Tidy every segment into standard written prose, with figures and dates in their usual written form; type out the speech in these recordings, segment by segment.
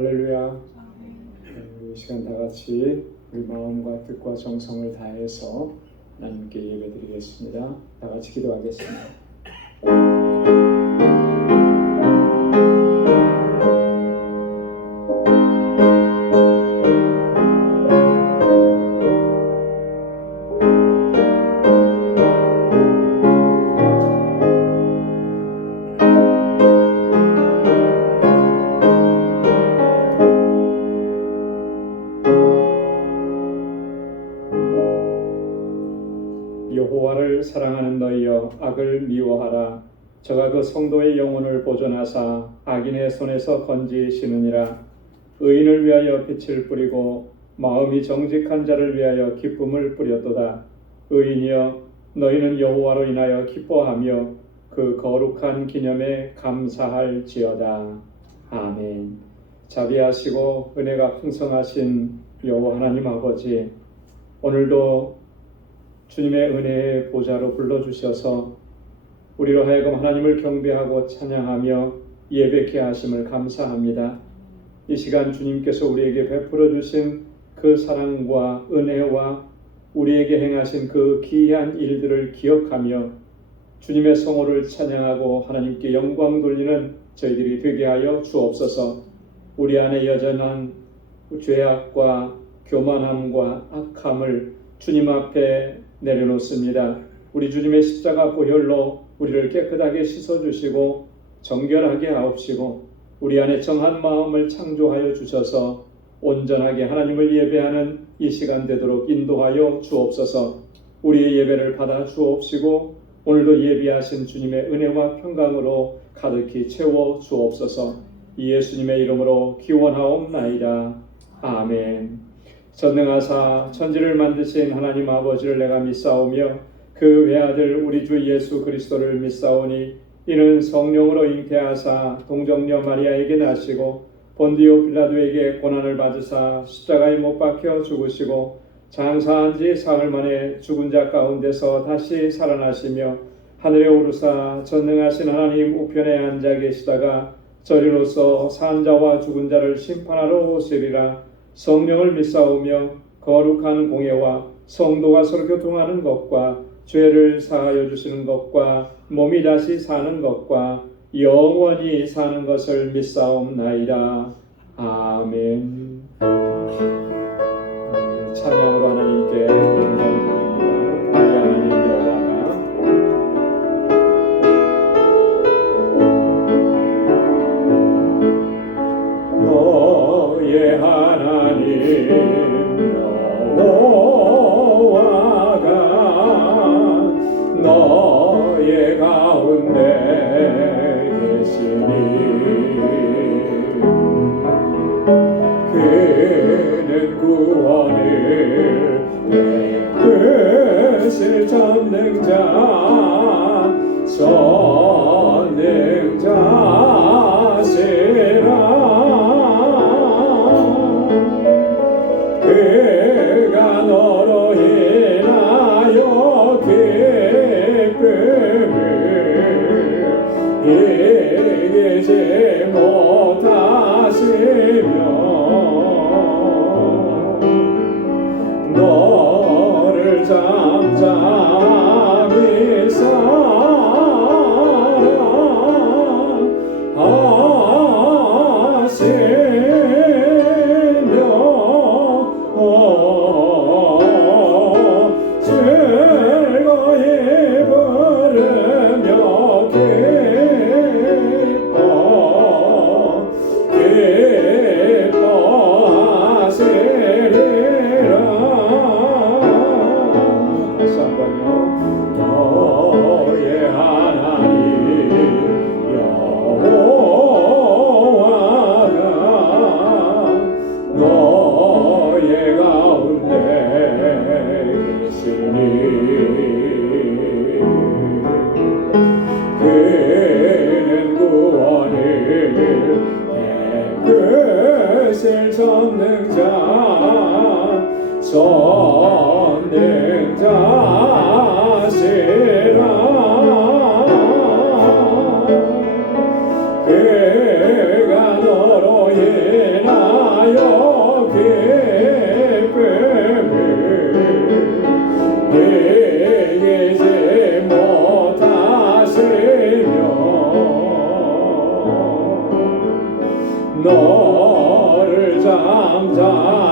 할렐루야. 이 시간 다 같이 우리 마음과 뜻과 정성을 다해서 하나님께 예배드리겠습니다. 다 같이 기도하겠습니다. 여호와를 사랑하는 너희여, 악을 미워하라. 저가 그 성도의 영혼을 보존하사 악인의 손에서 건지시느니라. 의인을 위하여 빛을 뿌리고 마음이 정직한 자를 위하여 기쁨을 뿌렸도다. 의인이여, 너희는 여호와로 인하여 기뻐하며 그 거룩한 기념에 감사할지어다. 아멘. 자비하시고 은혜가 풍성하신 여호와 하나님 아버지, 오늘도 주님의 은혜의 보좌로 불러주셔서 우리로 하여금 하나님을 경배하고 찬양하며 예배케 하심을 감사합니다. 이 시간 주님께서 우리에게 베풀어 주신 그 사랑과 은혜와 우리에게 행하신 그 기이한 일들을 기억하며 주님의 성호를 찬양하고 하나님께 영광 돌리는 저희들이 되게 하여 주옵소서. 우리 안에 여전한 죄악과 교만함과 악함을 주님 앞에 내려놓습니다. 우리 주님의 십자가 보혈로 우리를 깨끗하게 씻어주시고 정결하게 하옵시고 우리 안에 정한 마음을 창조하여 주셔서 온전하게 하나님을 예배하는 이 시간 되도록 인도하여 주옵소서. 우리의 예배를 받아 주옵시고 오늘도 예비하신 주님의 은혜와 평강으로 가득히 채워 주옵소서. 이 예수님의 이름으로 기원하옵나이다. 아멘. 전능하사 천지를 만드신 하나님 아버지를 내가 믿사오며 그 외아들 우리 주 예수 그리스도를 믿사오니 이는 성령으로 잉태하사 동정녀 마리아에게 나시고 본디오 빌라도에게 고난을 받으사 십자가에 못 박혀 죽으시고 장사한 지 사흘 만에 죽은 자 가운데서 다시 살아나시며 하늘에 오르사 전능하신 하나님 우편에 앉아 계시다가 저리로서 산 자와 죽은 자를 심판하러 오시리라. 성령을 믿사오며 거룩한 공예와 성도가 서로 교통하는 것과 죄를 사하여 주시는 것과 몸이 다시 사는 것과 영원히 사는 것을 믿사옵나이다. 아멘. 찬양으로 하나님께 영광 드립니다. 우리 하나님 여호와가 너의 하나님 여호와가 너의 가운데 계시니 그는 구원을 베푸실 전능자시라. 그가 너로 인하여 기쁨을 이기지 못하시며 너를 잠잠히 그는 구원을 베푸실 전능자시라. 그가 너로 인하 이기지 못하시며 너를 잠잠히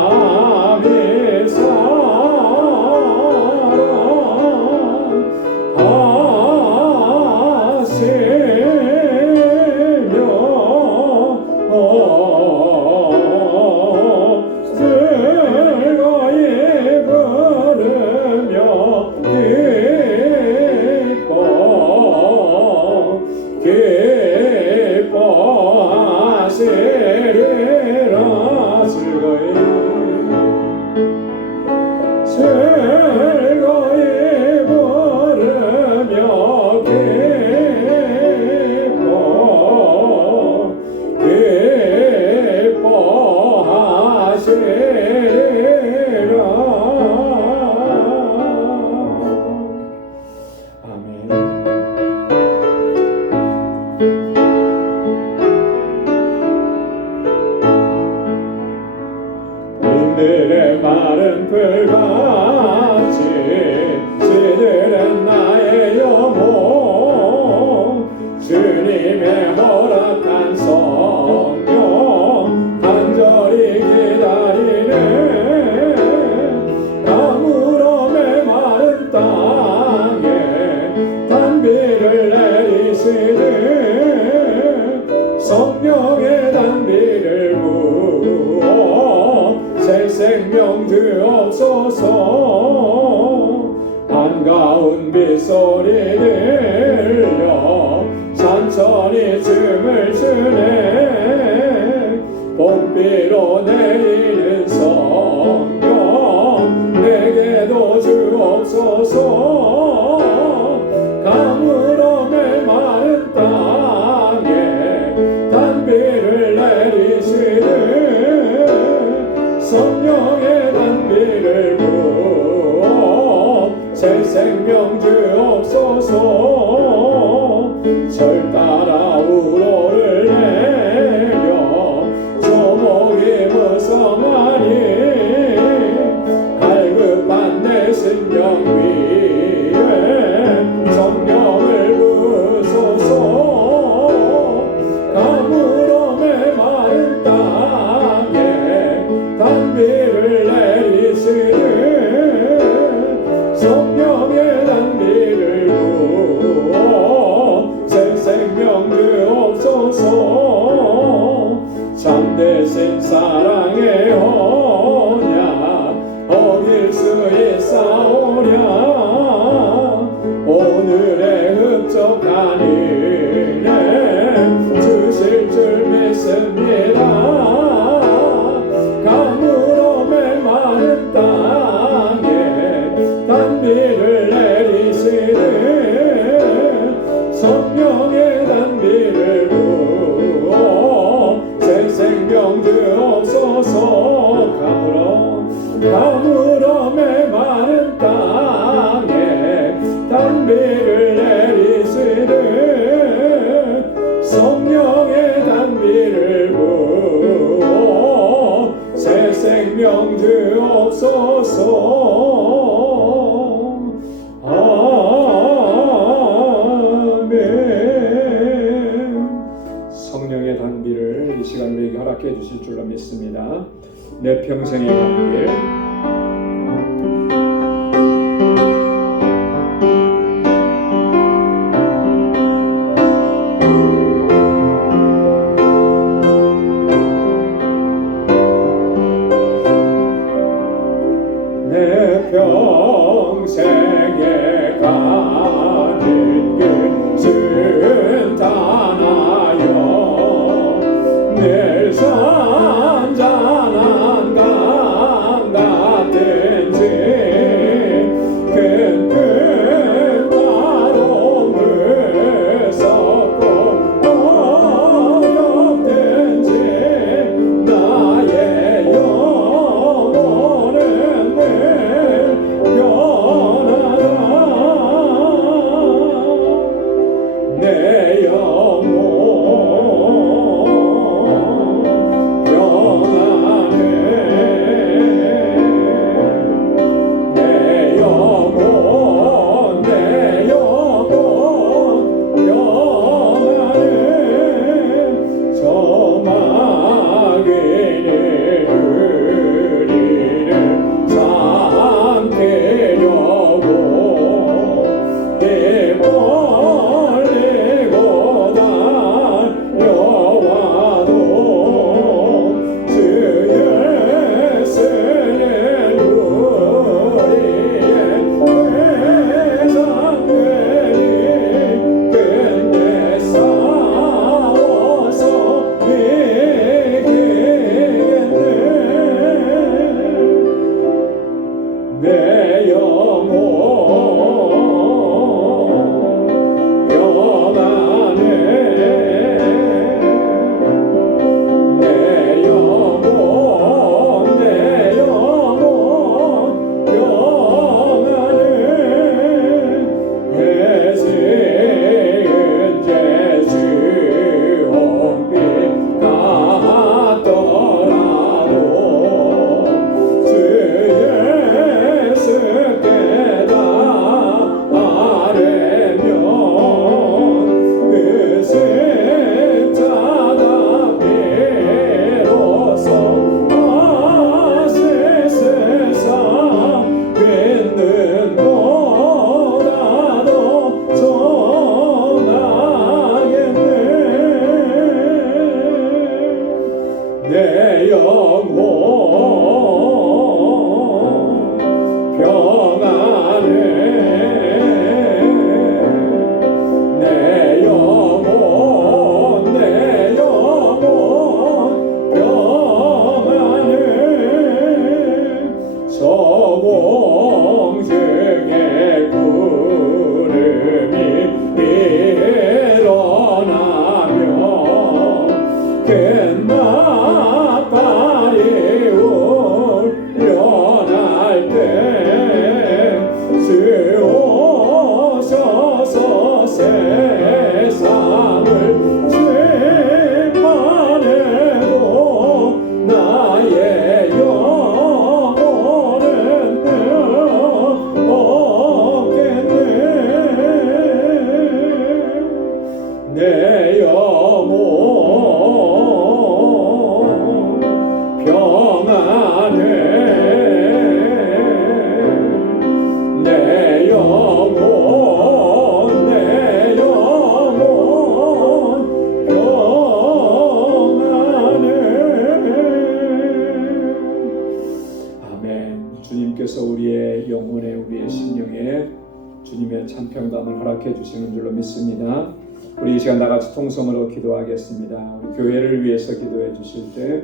인들의 말은 불같이 지들은 나의 영혼 주님의 허락한 성령 간절히 기다리네 가물어 메마른 땅에 단비를 내리시네 성령의 단비를 부어 새 생명 주옵소서 한가운 빗소리 들려 산천이 춤을 추네 봄비로 내리는 성령 내게도 주옵소서 가물어 메마른 땅에 단비를 내리시네 성령의 단비를 부어 새 생명 주옵소서 절 따라 우로를 내려 조목이 무성하니 갈급한 내 심령 위에 성령을 부소서 가물어 메마른 땅에 단비를 내리시네 성령의 단비를 부어 새 생명 주옵소서 참되신 사랑의 언약 어길 수 있사오랴 오늘의 흡족한 은혜 주실 줄 믿습니다 가물어 메마른 땅에 단비를 내리시네 성령의 단비를 부어 새 생명 주옵소서 가물어 메마른 땅에 단비를 내리시네 성령의 단비를 부어 새 생명 주옵소서 아멘 성령의 단비를 이 시간 우리에게 허락해 주실 줄로 믿습니다. 내 평생의 단비 내 평생에 가는 길 순탄하여 늘 선전한 강단 우리의 심령에 주님의 찬평감을 허락해 주시는 줄로 믿습니다. 우리 이 시간 나같이 통성으로 기도하겠습니다. 우리 교회를 위해서 기도해 주실 때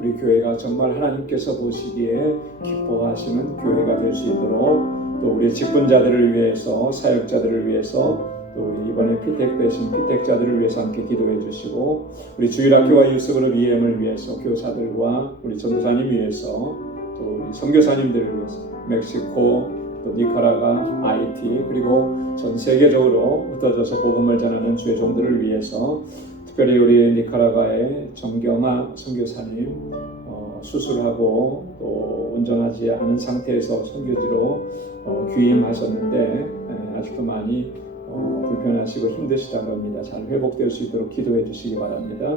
우리 교회가 정말 하나님께서 보시기에 기뻐하시는 교회가 될 수 있도록, 또 우리 직분자들을 위해서, 사역자들을 위해서, 또 이번에 피택되신 피택자들을 위해서 함께 기도해 주시고, 우리 주일학교와 유스그룹 EM을 위해서, 교사들과 우리 전도사님 위해서, 또 우리 선교사님들을 위해서, 멕시코, 또 니카라가, 하이티, 그리고 전 세계적으로 흩어져서 복음을 전하는 주의 종들을 위해서, 특별히 우리 니카라과의 정경아 선교사님 수술하고 또 온전하지 않은 상태에서 선교지로 귀임하셨는데 아직도 많이 불편하시고 힘드시다고 합니다. 잘 회복될 수 있도록 기도해 주시기 바랍니다.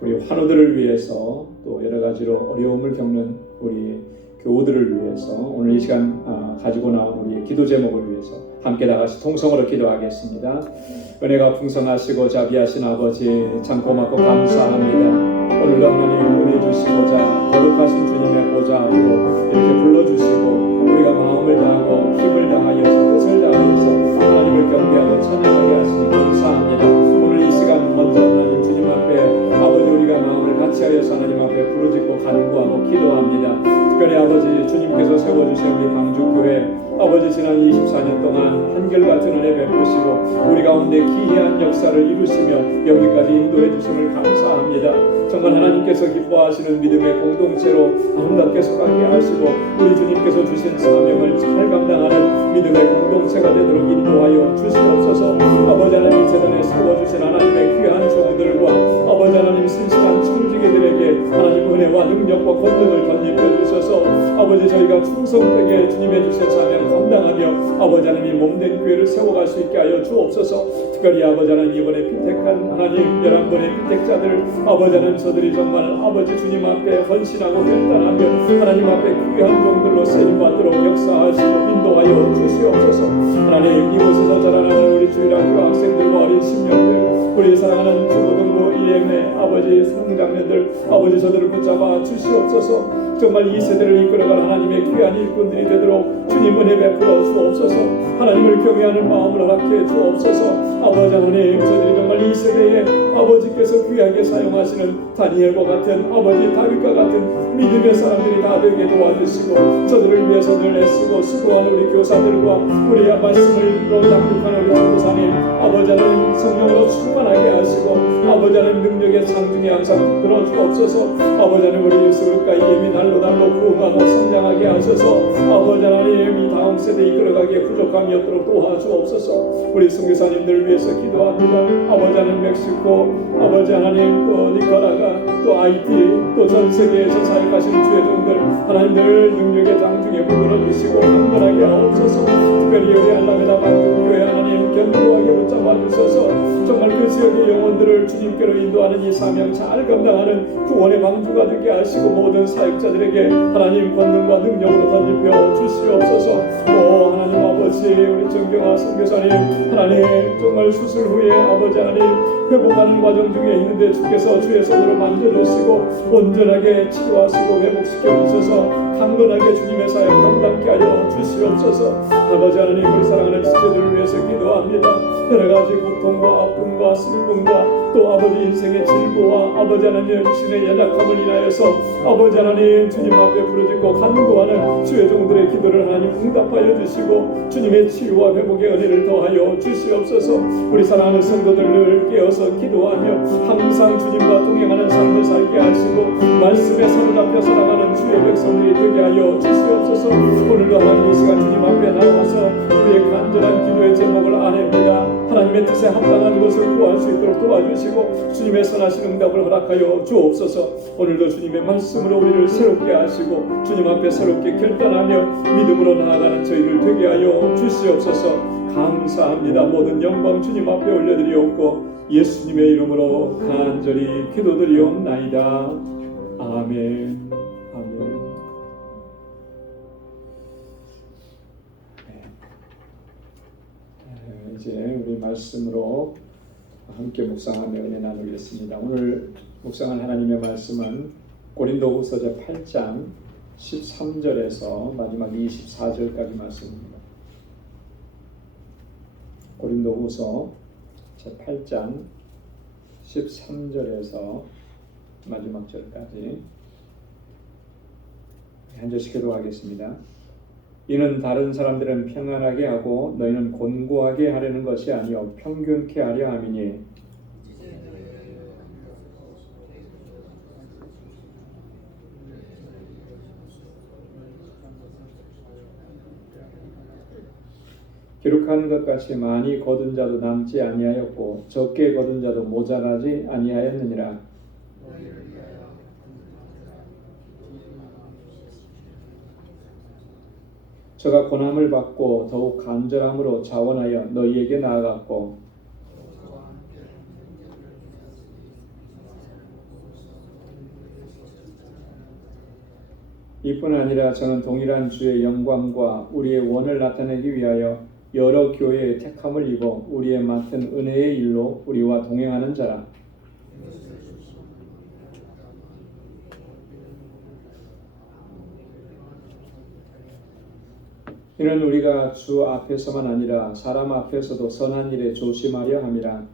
우리 환우들을 위해서, 또 여러 가지로 어려움을 겪는 우리 교우들을 위해서, 오늘 이 시간 가지고 나온 우리의 기도 제목을 위해서 함께 나가시 통성으로 기도하겠습니다. 은혜가 풍성하시고 자비하신 아버지, 참 고맙고 감사합니다. 오늘도 하나님 은혜 주시고자 거룩하신 주님의 보좌 앞으로 이렇게 불러주시고, 우리가 마음을 다하고 힘을 다하여서 뜻을 다하여서 하나님을 경배하고 찬양하게 하시니 감사합니다. 오늘 이 시간 먼저 하나님 주님 앞에 아버지, 우리가 마음을 같이하여서 하나님 앞에 부르짖고 간구하고 기도합니다. 특별히 아버지, 주님께서 세워주신 우리 광주교회 아버지, 지난 24년 동안 한결같은 은혜 베푸시고 우리 가운데 기이한 역사를 이루시며 여기까지 인도해 주심을 감사합니다. 정말 하나님께서 기뻐하시는 믿음의 공동체로 아름답게 서가게 하시고 우리 주님께서 주신 사명을 잘 감당하는 믿음의 공동체가 되도록 인도하여 주시옵소서. 아버지 하나님, 이 세상에 세워주신 하나님의 귀한 종들과 아버지 하나님 신실한 청지기들에게 하나님 은혜와 능력과 권능을 덧입혀 주셔서 아버지, 저희가 충성되게 주님의 주신 사명 감당하며 아버지 하나님 몸된 교회를 세워갈 수 있게 하여 주옵소서. 특별히 아버지 하나님, 이번에 피택한 하나님 11분의 피택자들 아버지 하나님, 저들이 정말 아버지 주님 앞에 헌신하고 결단하며 하나님 앞에 귀한 종들로 쓰임받도록 역사하시고 인도하여 주시옵소서. 하나님, 이곳에서 자라나는 우리 주일학교 학생들과 어린 심령들, 우리 사랑하는 중고등부 EM의 아버지 성장년들 아버지, 저들을 붙잡아 주시옵소서. 정말 이 세대를 이끌어갈 하나님의 귀한 일꾼들이 되도록 주님 은혜 베풀어 주옵소서. 하나님을 경외하는 마음을 허락해 주옵소서. 아버지 하나님, 저들이 정말 이 세대에 아버지께서 귀하게 사용하시는 다니엘과 같은 아버지, 다윗과 같은 믿음의 사람들이 다 되게 도와주시고 저들을 위해서 늘 애쓰고 수고하는 우리 교사들과 우리 말씀을 낭독하는 우리 전도사님 아버지 하나님, 성령으로 충만하게 하시고 아버지 하나님, 능력의 상중에 항상 들어 주옵소서. 아버지 하나님, 우리 예수그룹과 예미 날로 부흥하고 성장하게 하셔서 아버지 하나님, 이 다음 세대 이끌어가기에 부족함이 없도록 도와주옵소서. 우리 선교사님들을 위해서 기도합니다. 아버지 하나님, 멕시코 아버지 하나님, 또 니카라가, 또 하이티, 또 전 세계에서 사역하시는 주의 종들 하나님, 늘 능력의 장중에 부르러 주시고 강건하게 하옵소서. 특별히 우리 알라메다 방주교회 하나님, 견고하게 붙잡아 주셔서 정말 그 지역의 영혼들을 주님께로 인도하는 이 사명 잘 감당하는 구원의 방주가 되게 하시고 모든 사역자들에게 하나님 권능과 능력으로 덧입혀 주시옵소서. 오 하나님 아버지, 우리 정경아 선교사님 하나님, 정말 수술 후에 아버지 하나님 회복하는 과정 중에 있는데 주께서 주의 손으로 만져주시고 온전하게 치료하시고 회복시켜 주셔서 강건하게 주님의 사역 감당케 하여 주시옵소서. 아버지 하나님, 우리 사랑하는 지체들을 위해서 기도합니다. 여러 가지 고통과 아픔과 슬픔과 또 아버지 인생의 질고와 아버지 하나님 육신의 연약함을 인하여서 아버지 하나님 주님 앞에 부르짖고 간구하는 주의 종들의 기도를 하나님 응답하여 주시고 주님의 치유와 회복의 은혜를 더하여 주시옵소서. 우리 사랑하는 성도들을 깨어서 기도하며 항상 주님과 동행하는 삶을 살게 하시고 말씀에 사로잡혀 살아가는 주의 백성들이 되게 하여 주시옵소서. 오늘도 하나님 이 시간 주님 앞에 나와서 우리의 간절한 기도의 제목을 아냅니다. 하나님의 뜻에 합당한 것을 구할 수 있도록 도와주시고 주님의 선하신 응답을 허락하여 주옵소서. 오늘도 주님의 말씀으로 우리를 새롭게 하시고 주님 앞에 새롭게 결단하며 믿음으로 나아가는 저희를 되게 하여 주시옵소서. 감사합니다. 모든 영광 주님 앞에 올려드리옵고 예수님의 이름으로 간절히 기도드리옵나이다. 아멘. 아멘. 이제 우리 말씀으로 함께 묵상하며 은혜 나누겠습니다. 오늘 묵상할 하나님의 말씀은 고린도후서서 8장 13절에서 마지막 24절까지 말씀입니다. 고린도후서 제8장 13절에서 마지막 절까지 한 절씩 기도하겠습니다. 이는 다른 사람들은 평안하게 하고 너희는 곤고하게 하려는 것이 아니요 평균케 하려 함이니 기록한 것 같이 많이 거둔 자도 남지 아니하였고 적게 거둔 자도 모자라지 아니하였느니라. 저가 고난을 받고 더욱 간절함으로 자원하여 너희에게 나아갔고 이뿐 아니라 저는 동일한 주의 영광과 우리의 원을 나타내기 위하여 여러 교회의 택함을 입어 우리의 맡은 은혜의 일로 우리와 동행하는 자라. 이는 우리가 주 앞에서만 아니라 사람 앞에서도 선한 일에 조심하려 함이라.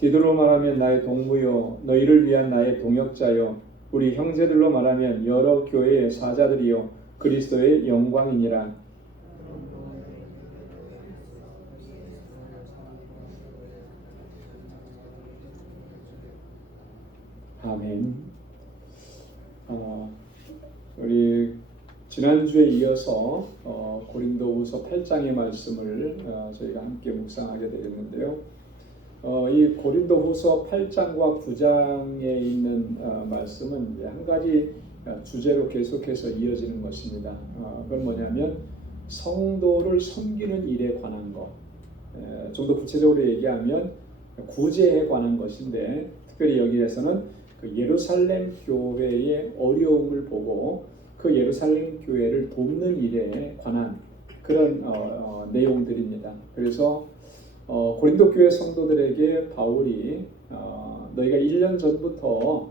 디도로 말하면 나의 동무요 너희를 위한 나의 동역자요 우리 형제들로 말하면 여러 교회의 사자들이요 그리스도의 영광이니라. 아멘. 우리 지난주에 이어서 고린도후서 8장의 말씀을 저희가 함께 묵상하게 되겠는데요. 이 고린도후서 8장과 9장에 있는 말씀은 한 가지 주제로 계속해서 이어지는 것입니다. 그건 뭐냐면 성도를 섬기는 일에 관한 것. 좀 더 구체적으로 얘기하면 구제에 관한 것인데 특별히 여기에서는 그 예루살렘 교회의 어려움을 보고 그 예루살렘 교회를 돕는 일에 관한 그런 내용들입니다. 그래서 고린도 교회 성도들에게 바울이 너희가 1년 전부터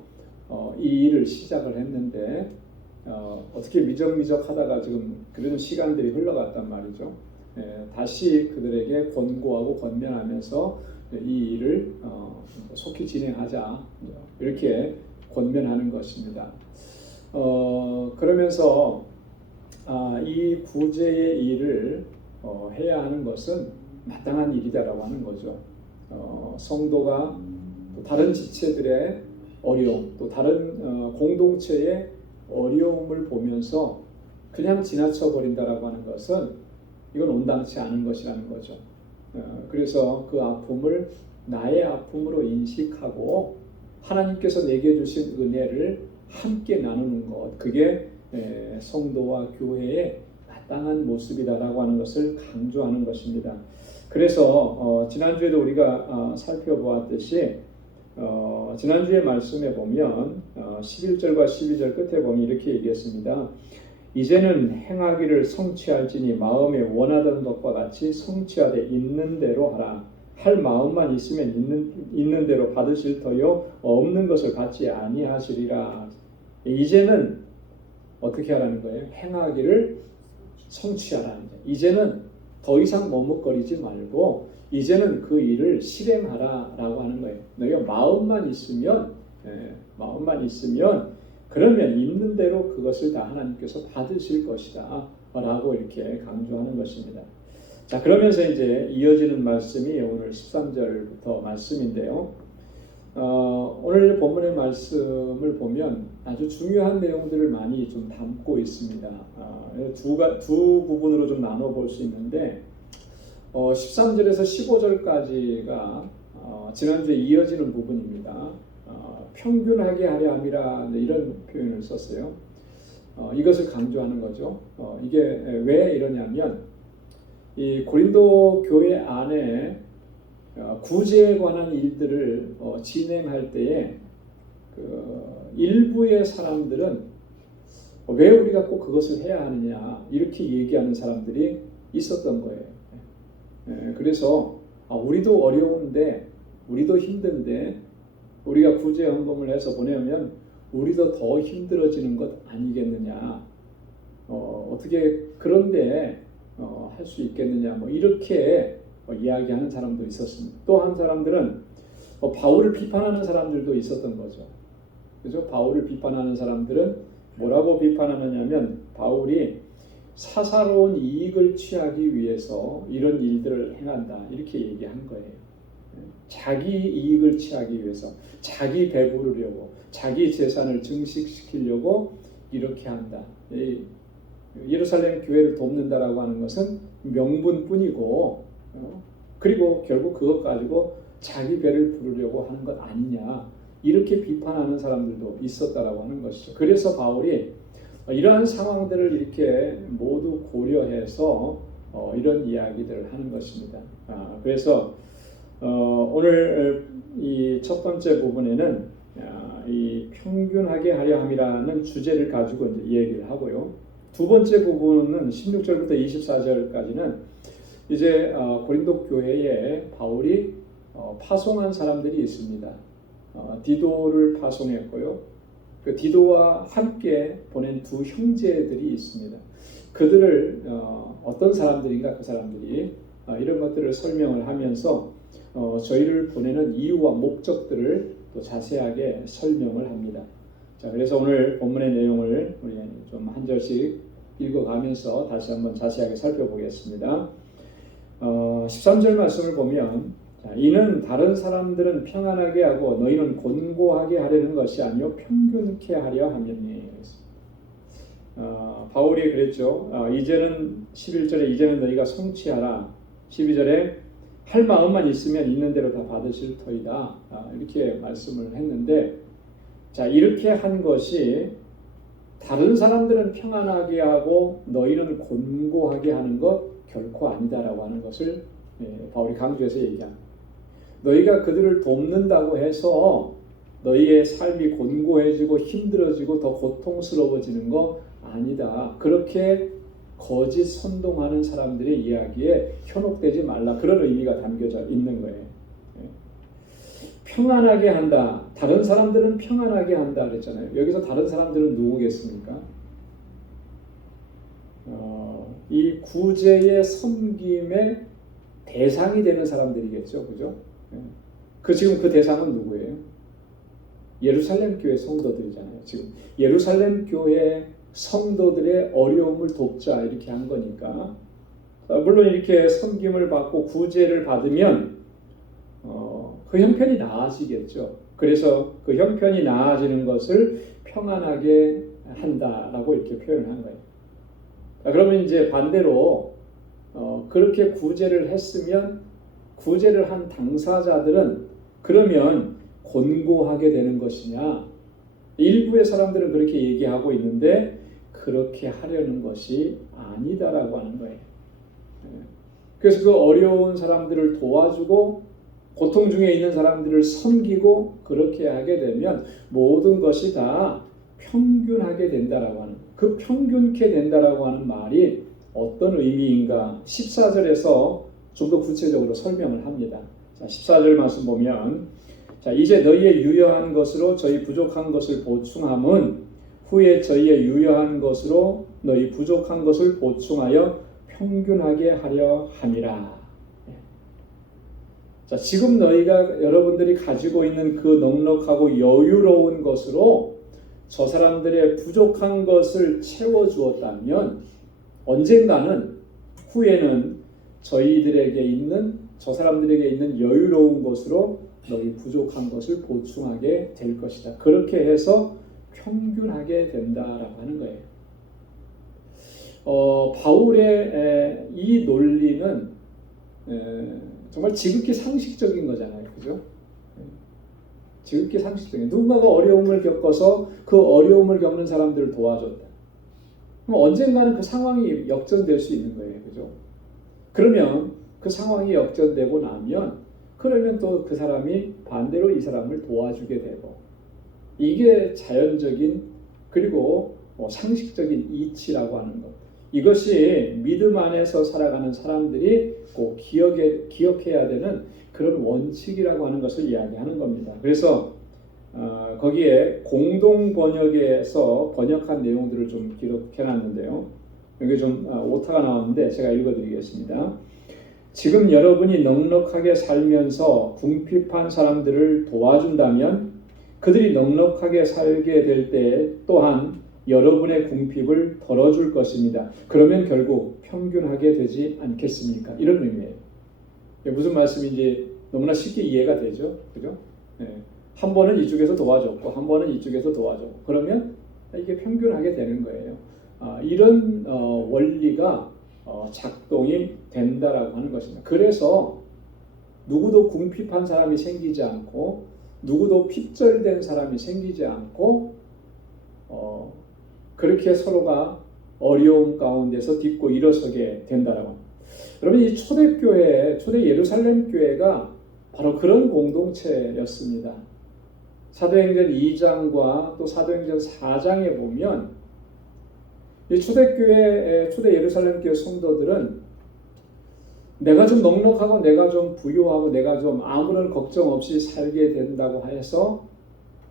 이 일을 시작을 했는데 어떻게 미적미적 하다가 지금 그런 시간들이 흘러갔단 말이죠. 다시 그들에게 권고하고 권면하면서 이 일을 속히 진행하자 이렇게 권면하는 것입니다. 그러면서 이 구제의 일을 해야 하는 것은 마땅한 일이다라고 하는 거죠. 성도가 또 다른 지체들의 어려움, 또 다른 공동체의 어려움을 보면서 그냥 지나쳐 버린다라고 하는 것은 이건 온당치 않은 것이라는 거죠. 그래서 그 아픔을 나의 아픔으로 인식하고 하나님께서 내게 주신 은혜를 함께 나누는 것, 그게 성도와 교회의 마땅한 모습이다라고 하는 것을 강조하는 것입니다. 그래서 지난주에도 우리가 살펴보았듯이 지난주의 말씀에 보면 11절과 12절 끝에 보면 이렇게 얘기했습니다. 이제는 행하기를 성취할지니 마음에 원하던 것과 같이 성취하되 있는 대로 하라. 할 마음만 있으면 있는 대로 받으실 터요 없는 것을 받지 아니하시리라. 이제는 어떻게 하라는 거예요? 행하기를 성취하라는 거예요. 이제는 더 이상 머뭇거리지 말고 이제는 그 일을 실행하라라고 하는 거예요. 너희가 마음만 있으면 그러면 있는 대로 그것을 다 하나님께서 받으실 것이다 라고 이렇게 강조하는 것입니다. 자, 그러면서 이제 이어지는 말씀이 오늘 13절부터 말씀인데요. 오늘 본문의 말씀을 보면 아주 중요한 내용들을 많이 좀 담고 있습니다. 두 부분으로 좀 나눠 볼 수 있는데 13절에서 15절까지가 지난주에 이어지는 부분입니다. 평균하게 하려 함이라 이런 표현을 썼어요. 이것을 강조하는 거죠. 이게 왜 이러냐면 이 고린도 교회 안에 구제에 관한 일들을 진행할 때에 일부의 사람들은 왜 우리가 꼭 그것을 해야 하느냐 이렇게 얘기하는 사람들이 있었던 거예요. 그래서 우리도 어려운데 우리도 힘든데 우리가 구제 헌금을 해서 보내면 우리도 더 힘들어지는 것 아니겠느냐. 어떻게 그런데 할 수 있겠느냐. 뭐 이렇게 이야기하는 사람도 있었습니다. 또 한 사람들은 바울을 비판하는 사람들도 있었던 거죠. 그죠? 바울을 비판하는 사람들은 뭐라고 비판하느냐면 바울이 사사로운 이익을 취하기 위해서 이런 일들을 행한다. 이렇게 얘기한 거예요. 자기 이익을 취하기 위해서, 자기 배부르려고, 자기 재산을 증식시키려고 이렇게 한다. 예루살렘 교회를 돕는다라고 하는 것은 명분뿐이고, 그리고 결국 그것 가지고 자기 배를 부르려고 하는 것 아니냐. 이렇게 비판하는 사람들도 있었다라고 하는 것이죠. 그래서 바울이 이러한 상황들을 이렇게 모두 고려해서 이런 이야기들을 하는 것입니다. 그래서 오늘 이 첫 번째 부분에는 이 평균하게 하려 함이라는 주제를 가지고 이제 얘기를 하고요. 두 번째 부분은 16절부터 24절까지는 이제 고린도 교회에 바울이 파송한 사람들이 있습니다. 디도를 파송했고요. 그 디도와 함께 보낸 두 형제들이 있습니다. 그들을 어떤 사람들인가 그 사람들이 이런 것들을 설명을 하면서 저희를 보내는 이유와 목적들을 또 자세하게 설명을 합니다. 자, 그래서 오늘 본문의 내용을 우리 좀 한 절씩 읽어가면서 다시 한번 자세하게 살펴보겠습니다. 13절 말씀을 보면 이는 다른 사람들은 평안하게 하고 너희는 곤고하게 하려는 것이 아니요 평균케 하려 함이니. 바울이 그랬죠. 이제는 11절에 이제는 너희가 성취하라. 12절에 할 마음만 있으면 있는 대로 다 받으실 터이다. 이렇게 말씀을 했는데, 자, 이렇게 한 것이 다른 사람들은 평안하게 하고 너희는 곤고하게 하는 것 결코 아니다라고 하는 것을 바울이 강조해서 얘기합니다. 너희가 그들을 돕는다고 해서 너희의 삶이 곤고해지고 힘들어지고 더 고통스러워지는 거 아니다. 그렇게 거짓 선동하는 사람들의 이야기에 현혹되지 말라. 그런 의미가 담겨져 있는 거예요. 평안하게 한다. 다른 사람들은 평안하게 한다 그랬잖아요. 여기서 다른 사람들은 누구겠습니까? 이 구제의 섬김의 대상이 되는 사람들이겠죠. 그죠? 지금 그 대상은 누구예요? 예루살렘 교회 성도들이잖아요. 지금 예루살렘 교회 성도들의 어려움을 돕자 이렇게 한 거니까, 물론 이렇게 섬김을 받고 구제를 받으면 그 형편이 나아지겠죠. 그래서 그 형편이 나아지는 것을 평안하게 한다라고 이렇게 표현한 거예요. 그러면 이제 반대로 그렇게 구제를 했으면 구제를 한 당사자들은 그러면 곤고하게 되는 것이냐? 일부의 사람들은 그렇게 얘기하고 있는데 그렇게 하려는 것이 아니다라고 하는 거예요. 그래서 그 어려운 사람들을 도와주고 고통 중에 있는 사람들을 섬기고 그렇게 하게 되면 모든 것이 다 평균하게 된다라고 하는, 그 평균케 된다라고 하는 말이 어떤 의미인가 14절에서 좀 더 구체적으로 설명을 합니다. 자, 14절 말씀 보면, 자, 이제 너희의 유효한 것으로 저희 부족한 것을 보충함은 후에 저희의 유효한 것으로 너희 부족한 것을 보충하여 평균하게 하려 함이라. 자, 지금 너희가 여러분들이 가지고 있는 그 넉넉하고 여유로운 것으로 저 사람들의 부족한 것을 채워주었다면 언젠가는 후에는 저희들에게 있는 저 사람들에게 있는 여유로운 것으로 너희 부족한 것을 보충하게 될 것이다. 그렇게 해서 평균하게 된다라고 하는 거예요. 바울의 이 논리는 정말 지극히 상식적인 거잖아요. 그죠? 지극히 상식적인. 누군가가 어려움을 겪어서 그 어려움을 겪는 사람들을 도와줬다. 그럼 언젠가는 그 상황이 역전될 수 있는 거예요. 그죠? 그러면 그 상황이 역전되고 나면 그러면 또 그 사람이 반대로 이 사람을 도와주게 되고, 이게 자연적인 그리고 상식적인 이치라고 하는 것. 이것이 믿음 안에서 살아가는 사람들이 꼭 기억해야 되는 그런 원칙이라고 하는 것을 이야기하는 겁니다. 그래서 거기에 공동 번역에서 번역한 내용들을 좀 기록해놨는데요. 여기 좀 오타가 나왔는데 제가 읽어드리겠습니다. 지금 여러분이 넉넉하게 살면서 궁핍한 사람들을 도와준다면 그들이 넉넉하게 살게 될 때 또한 여러분의 궁핍을 덜어줄 것입니다. 그러면 결국 평균하게 되지 않겠습니까? 이런 의미예요. 무슨 말씀인지 너무나 쉽게 이해가 되죠, 그죠? 네. 한 번은 이쪽에서 도와줬고 한 번은 이쪽에서 도와줬고 그러면 이게 평균하게 되는 거예요. 이런 원리가 작동이 된다라고 하는 것입니다. 그래서 누구도 궁핍한 사람이 생기지 않고 누구도 핍절된 사람이 생기지 않고 그렇게 서로가 어려움 가운데서 딛고 일어서게 된다라고. 여러분 이 초대교회, 초대 예루살렘 교회가 바로 그런 공동체였습니다. 사도행전 2장과 또 사도행전 4장에 보면 이 초대교회, 초대 예루살렘 교회 성도들은 내가 좀 넉넉하고 내가 좀 부유하고 내가 좀 아무런 걱정 없이 살게 된다고 해서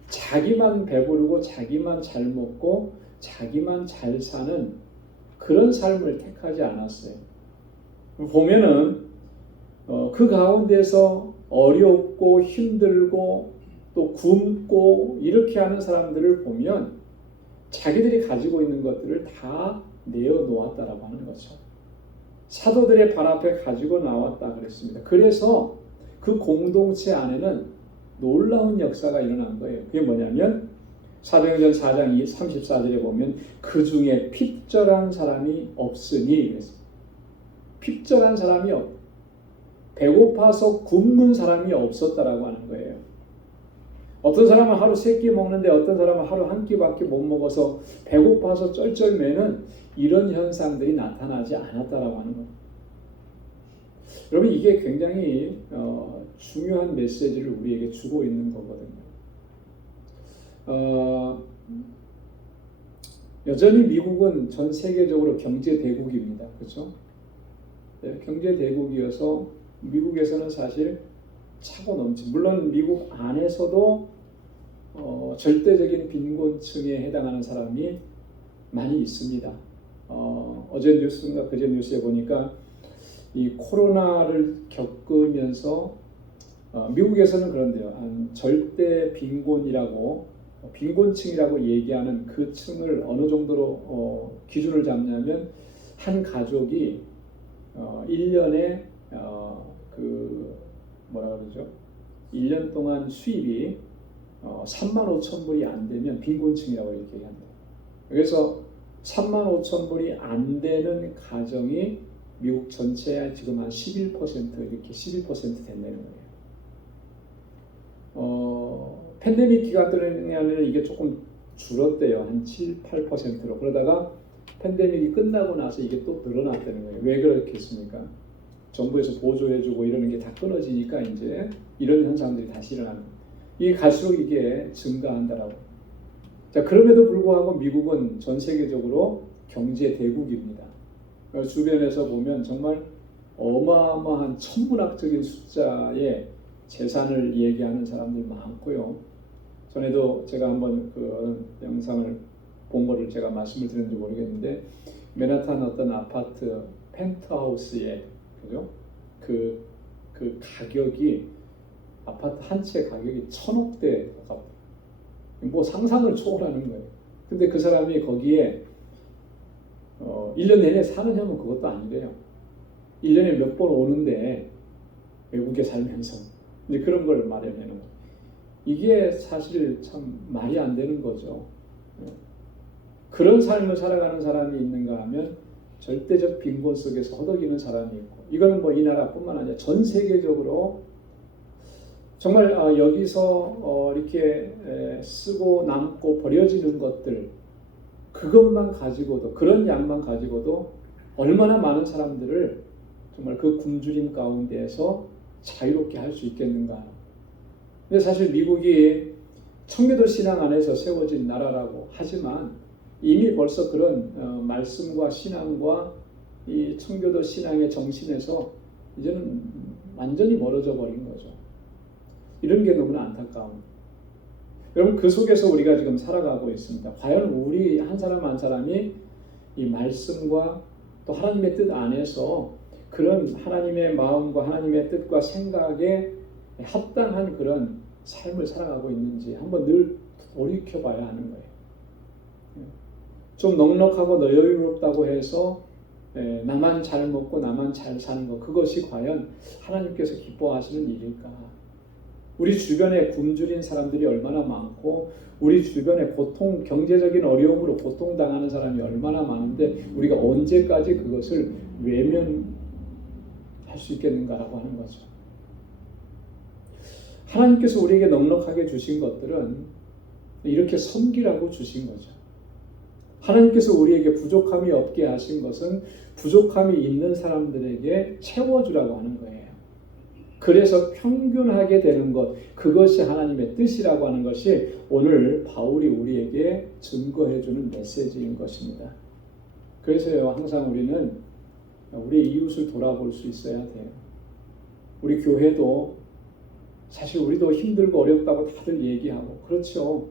자기만 배부르고 자기만 잘 먹고 자기만 잘 사는 그런 삶을 택하지 않았어요. 보면은 그 가운데서 어렵고 힘들고 또 굶고 이렇게 하는 사람들을 보면 자기들이 가지고 있는 것들을 다 내어놓았다라고 하는 거죠. 사도들의 발 앞에 가지고 나왔다 그랬습니다. 그래서 그 공동체 안에는 놀라운 역사가 일어난 거예요. 그게 뭐냐면 사도행전 4장 34절에 보면 그 중에 핍절한 사람이 없으니 그랬습니다. 핍절한 사람이 배고파서 굶는 사람이 없었다라고 하는 거예요. 어떤 사람은 하루 3끼 먹는데 어떤 사람은 하루 1끼밖에 못 먹어서 배고파서 쩔쩔매는 이런 현상들이 나타나지 않았다라고 하는 겁니다. 여러분 이게 굉장히 중요한 메시지를 우리에게 주고 있는 거거든요. 여전히 미국은 전 세계적으로 경제 대국입니다. 그렇죠? 네, 경제 대국이어서 미국에서는 사실 차고 넘치. 물론 미국 안에서도 절대적인 빈곤층에 해당하는 사람이 많이 있습니다. 어제 뉴스인가 그제 뉴스에 보니까 이 코로나를 겪으면서 미국에서는 그런데요. 절대 빈곤이라고 빈곤층이라고 얘기하는 그 층을 어느 정도로 기준을 잡냐면 한 가족이 1년에 그 뭐라 그러죠? 1년 동안 수입이 35,000불이 안 되면 빈곤층이라고 이렇게 얘기합니다. 그래서 35,000불이 안 되는 가정이 미국 전체의 지금 한 11% 이렇게 11% 된다는 거예요. 팬데믹 기간 동안에는 이게 조금 줄었대요. 한 7, 8%로. 그러다가 팬데믹이 끝나고 나서 이게 또 늘어났다는 거예요. 왜 그렇겠습니까? 정부에서 보조해주고 이러는 게 다 끊어지니까 이제 이런 현상들이 다시 일어나는 거예요. 이게 갈수록 이게 증가한다라고. 자, 그럼에도 불구하고 미국은 전 세계적으로 경제 대국입니다. 주변에서 보면 정말 어마어마한 천문학적인 숫자의 재산을 얘기하는 사람들이 많고요. 전에도 제가 한번 그 영상을 본 거를 제가 말씀을 드렸는지 모르겠는데 맨하탄 어떤 아파트 펜트하우스에 그죠? 그 가격이 아파트 한 채 가격이 1,000억대 가깝다. 뭐 상상을 초월하는 거예요. 근데 그 사람이 거기에 1년 내내 사느냐면 그것도 아니래요. 1년에 몇 번 오는데 외국에 살면서 이제 그런 걸 마련하는 거예요. 이게 사실 참 말이 안 되는 거죠. 그런 삶을 살아가는 사람이 있는가 하면 절대적 빈곤 속에서 허덕이는 사람이 있고 이거는 뭐 이 나라뿐만 아니라 전 세계적으로 정말 여기서 이렇게 쓰고 남고 버려지는 것들 그것만 가지고도 그런 양만 가지고도 얼마나 많은 사람들을 정말 그 굶주림 가운데에서 자유롭게 할 수 있겠는가. 근데 사실 미국이 청교도 신앙 안에서 세워진 나라라고 하지만 이미 벌써 그런 말씀과 신앙과 이 청교도 신앙의 정신에서 이제는 완전히 멀어져 버린 거죠. 이런 게 너무나 안타까운. 여러분 그 속에서 우리가 지금 살아가고 있습니다. 과연 우리 한 사람 한 사람이 이 말씀과 또 하나님의 뜻 안에서 그런 하나님의 마음과 하나님의 뜻과 생각에 합당한 그런 삶을 살아가고 있는지 한번 늘 돌이켜봐야 하는 거예요. 좀 넉넉하고 여유롭다고 해서 나만 잘 먹고 나만 잘 사는 것, 그것이 과연 하나님께서 기뻐하시는 일일까? 우리 주변에 굶주린 사람들이 얼마나 많고 우리 주변에 고통, 경제적인 어려움으로 고통당하는 사람이 얼마나 많은데 우리가 언제까지 그것을 외면할 수 있겠는가라고 하는 거죠. 하나님께서 우리에게 넉넉하게 주신 것들은 이렇게 섬기라고 주신 거죠. 하나님께서 우리에게 부족함이 없게 하신 것은 부족함이 있는 사람들에게 채워주라고 하는 거예요. 그래서 평균하게 되는 것, 그것이 하나님의 뜻이라고 하는 것이 오늘 바울이 우리에게 증거해주는 메시지인 것입니다. 그래서요, 항상 우리는 우리 이웃을 돌아볼 수 있어야 돼요. 우리 교회도 사실 우리도 힘들고 어렵다고 다들 얘기하고 그렇죠.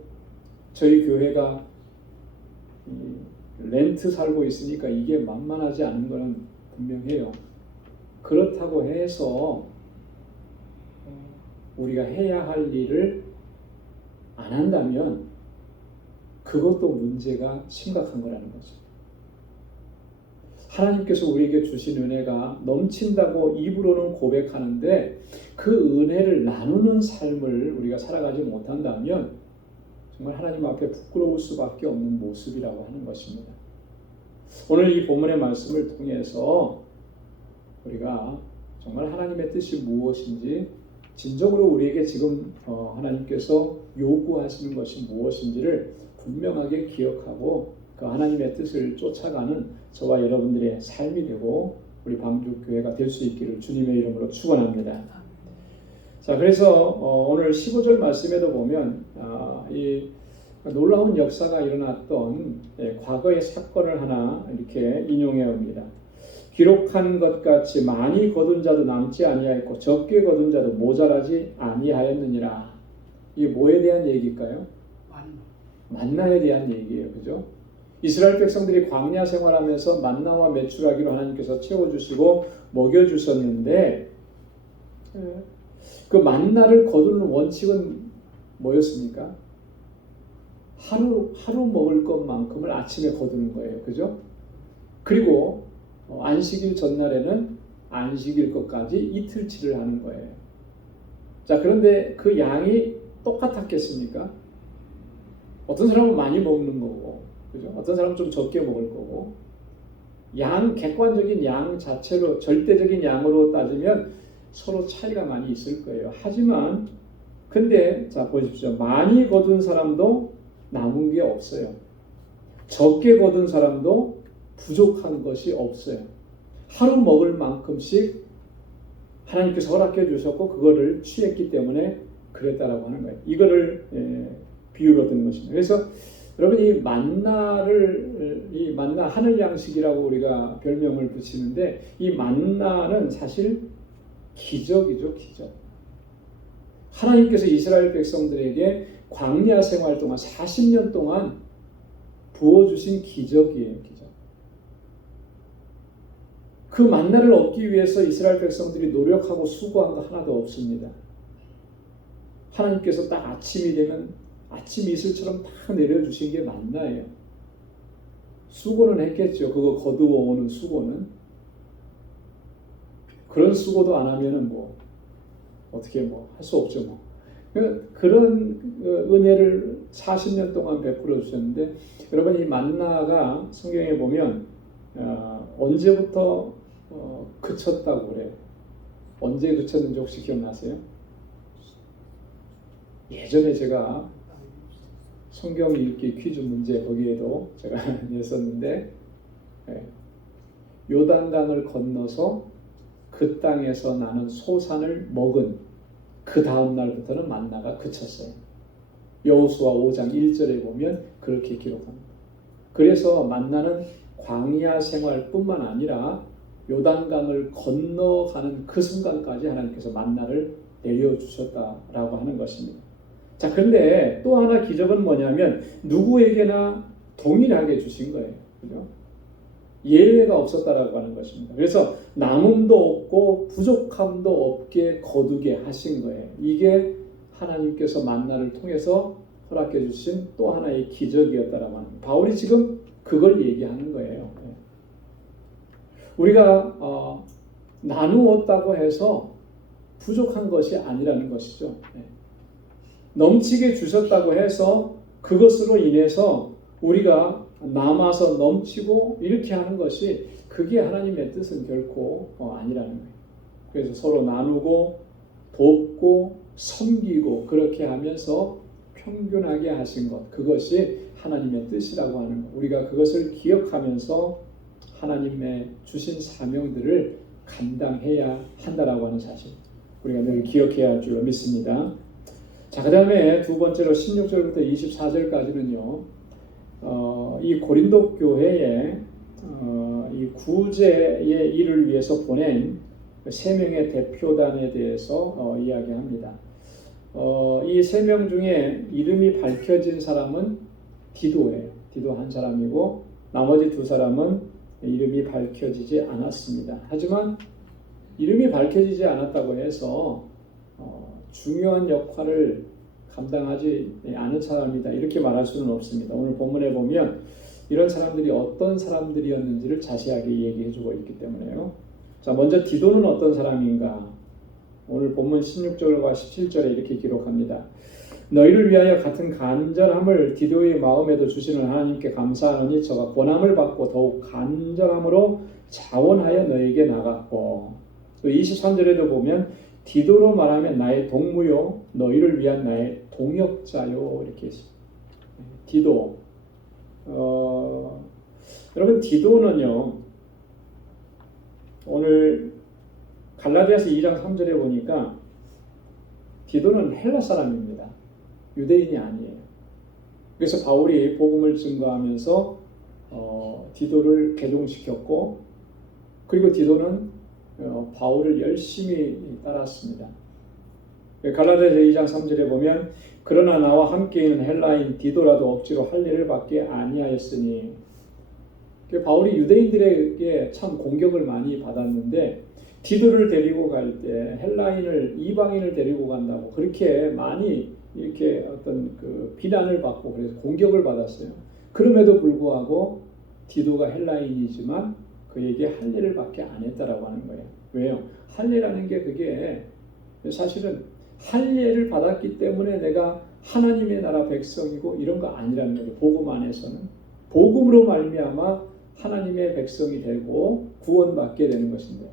저희 교회가 렌트 살고 있으니까 이게 만만하지 않은 것은 분명해요. 그렇다고 해서 우리가 해야 할 일을 안 한다면 그것도 문제가 심각한 거라는 거죠. 하나님께서 우리에게 주신 은혜가 넘친다고 입으로는 고백하는데 그 은혜를 나누는 삶을 우리가 살아가지 못한다면 정말 하나님 앞에 부끄러울 수밖에 없는 모습이라고 하는 것입니다. 오늘 이 본문의 말씀을 통해서 우리가 정말 하나님의 뜻이 무엇인지 진정으로 우리에게 지금 하나님께서 요구하시는 것이 무엇인지를 분명하게 기억하고 그 하나님의 뜻을 쫓아가는 저와 여러분들의 삶이 되고 우리 방주교회가 될 수 있기를 주님의 이름으로 축원합니다. 자, 그래서 오늘 15절 말씀에도 보면 이 놀라운 역사가 일어났던 과거의 사건을 하나 이렇게 인용해 옵니다. 기록한 것 같이 많이 거둔 자도 남지 아니하였고 적게 거둔 자도 모자라지 아니하였느니라. 이게 뭐에 대한 얘기일까요? 만나에 대한 얘기예요. 그죠? 이스라엘 백성들이 광야 생활하면서 만나와 메추라기로 하나님께서 채워주시고 먹여주셨는데 그 만나를 거두는 원칙은 뭐였습니까? 하루 먹을 것만큼을 아침에 거두는 거예요. 그죠? 그리고 안식일 전날에는 안식일 것까지 이틀치를 하는 거예요. 자, 그런데 그 양이 똑같았겠습니까? 어떤 사람은 많이 먹는 거고, 그죠? 어떤 사람은 좀 적게 먹을 거고, 객관적인 양 자체로, 절대적인 양으로 따지면 서로 차이가 많이 있을 거예요. 하지만, 근데, 자, 보십시오. 많이 거둔 사람도 남은 게 없어요. 적게 거둔 사람도 부족한 것이 없어요. 하루 먹을 만큼씩 하나님께서 허락해 주셨고 그거를 취했기 때문에 그랬다라고 하는 거예요. 이거를 비유로 드는 것입니다. 그래서 여러분 이 만나 하늘 양식이라고 우리가 별명을 붙이는데 이 만나는 사실 기적이죠, 기적. 하나님께서 이스라엘 백성들에게 광야 생활 동안 40년 동안 부어주신 기적이에요, 기적. 그 만나를 얻기 위해서 이스라엘 백성들이 노력하고 수고한 거 하나도 없습니다. 하나님께서 딱 아침이 되면 아침 이슬처럼 딱 내려주신 게 만나예요. 수고는 했겠죠. 그거 거두어 오는 수고는. 그런 수고도 안 하면은 어떻게 할 수 없죠. 그런 은혜를 40년 동안 베풀어 주셨는데 여러분 이 만나가 성경에 보면 언제부터 그쳤다고 그래요. 언제 그쳤는지 혹시 기억나세요? 예전에 제가 성경 읽기 퀴즈 문제 거기에도 제가 냈었는데 요단강을 건너서 그 땅에서 나는 소산을 먹은 그 다음 날부터는 만나가 그쳤어요. 여호수아 5장 1절에 보면 그렇게 기록합니다. 그래서 만나는 광야 생활뿐만 아니라 요단강을 건너가는 그 순간까지 하나님께서 만나를 내려주셨다라고 하는 것입니다. 자, 그런데 또 하나 기적은 뭐냐면 누구에게나 동일하게 주신 거예요. 그죠? 예외가 없었다라고 하는 것입니다. 그래서 남음도 없고 부족함도 없게 거두게 하신 거예요. 이게 하나님께서 만나를 통해서 허락해 주신 또 하나의 기적이었다라고 하는 거예요. 바울이 지금 그걸 얘기하는 거예요. 우리가 나누었다고 해서 부족한 것이 아니라는 것이죠. 넘치게 주셨다고 해서 그것으로 인해서 우리가 남아서 넘치고 이렇게 하는 것이 그게 하나님의 뜻은 결코 아니라는 거예요. 그래서 서로 나누고 돕고 섬기고 그렇게 하면서 평균하게 하신 것, 그것이 하나님의 뜻이라고 하는 것. 우리가 그것을 기억하면서 하나님의 주신 사명들을 감당해야 한다라고 하는 사실, 우리가 늘 기억해야 할 줄로 믿습니다. 자, 그 다음에 두 번째로 16절부터 24절까지는요, 이 고린도 교회에 이 구제의 일을 위해서 보낸 세 명의 대표단에 대해서 이야기합니다. 이 세 명 중에 이름이 밝혀진 사람은 디도예요. 디도 한 사람이고 나머지 두 사람은 이름이 밝혀지지 않았습니다. 하지만 이름이 밝혀지지 않았다고 해서 중요한 역할을 감당하지 않은 사람이다 이렇게 말할 수는 없습니다. 오늘 본문에 보면 이런 사람들이 어떤 사람들이었는지를 자세하게 얘기해주고 있기 때문에요. 자, 먼저 디도는 어떤 사람인가? 오늘 본문 16절과 17절에 이렇게 기록합니다. 너희를 위하여 같은 간절함을 디도의 마음에도 주시는 하나님께 감사하노니 저가 권함을 받고 더욱 간절함으로 자원하여 너에게 나갔고, 또 23절에도 보면 디도로 말하면 나의 동무요 너희를 위한 나의 동역자요 이렇게 있습니다. 디도. 여러분, 디도는요, 오늘 갈라디아서 2장 3절에 보니까 디도는 헬라 사람입니다. 유대인이 아니에요. 그래서 바울이 복음을 증거하면서 디도를 개종시켰고, 그리고 디도는 바울을 열심히 따랐습니다. 갈라디아서 2장 3절에 보면 그러나 나와 함께 있는 헬라인 디도라도 억지로 할 일을 받게 아니하였으니, 바울이 유대인들에게 참 공격을 많이 받았는데 디도를 데리고 갈 때 헬라인을, 이방인을 데리고 간다고 그렇게 많이 이렇게 어떤 그 비난을 받고 그래서 공격을 받았어요. 그럼에도 불구하고 디도가 헬라인이지만 그에게 할례를 받게 안 했다라고 하는 거예요. 왜요? 할례라는 게 그게 사실은 할례를 받았기 때문에 내가 하나님의 나라 백성이고 이런 거 아니라는 거죠. 복음 안에서는 복음으로 말미암아 하나님의 백성이 되고 구원받게 되는 것인데,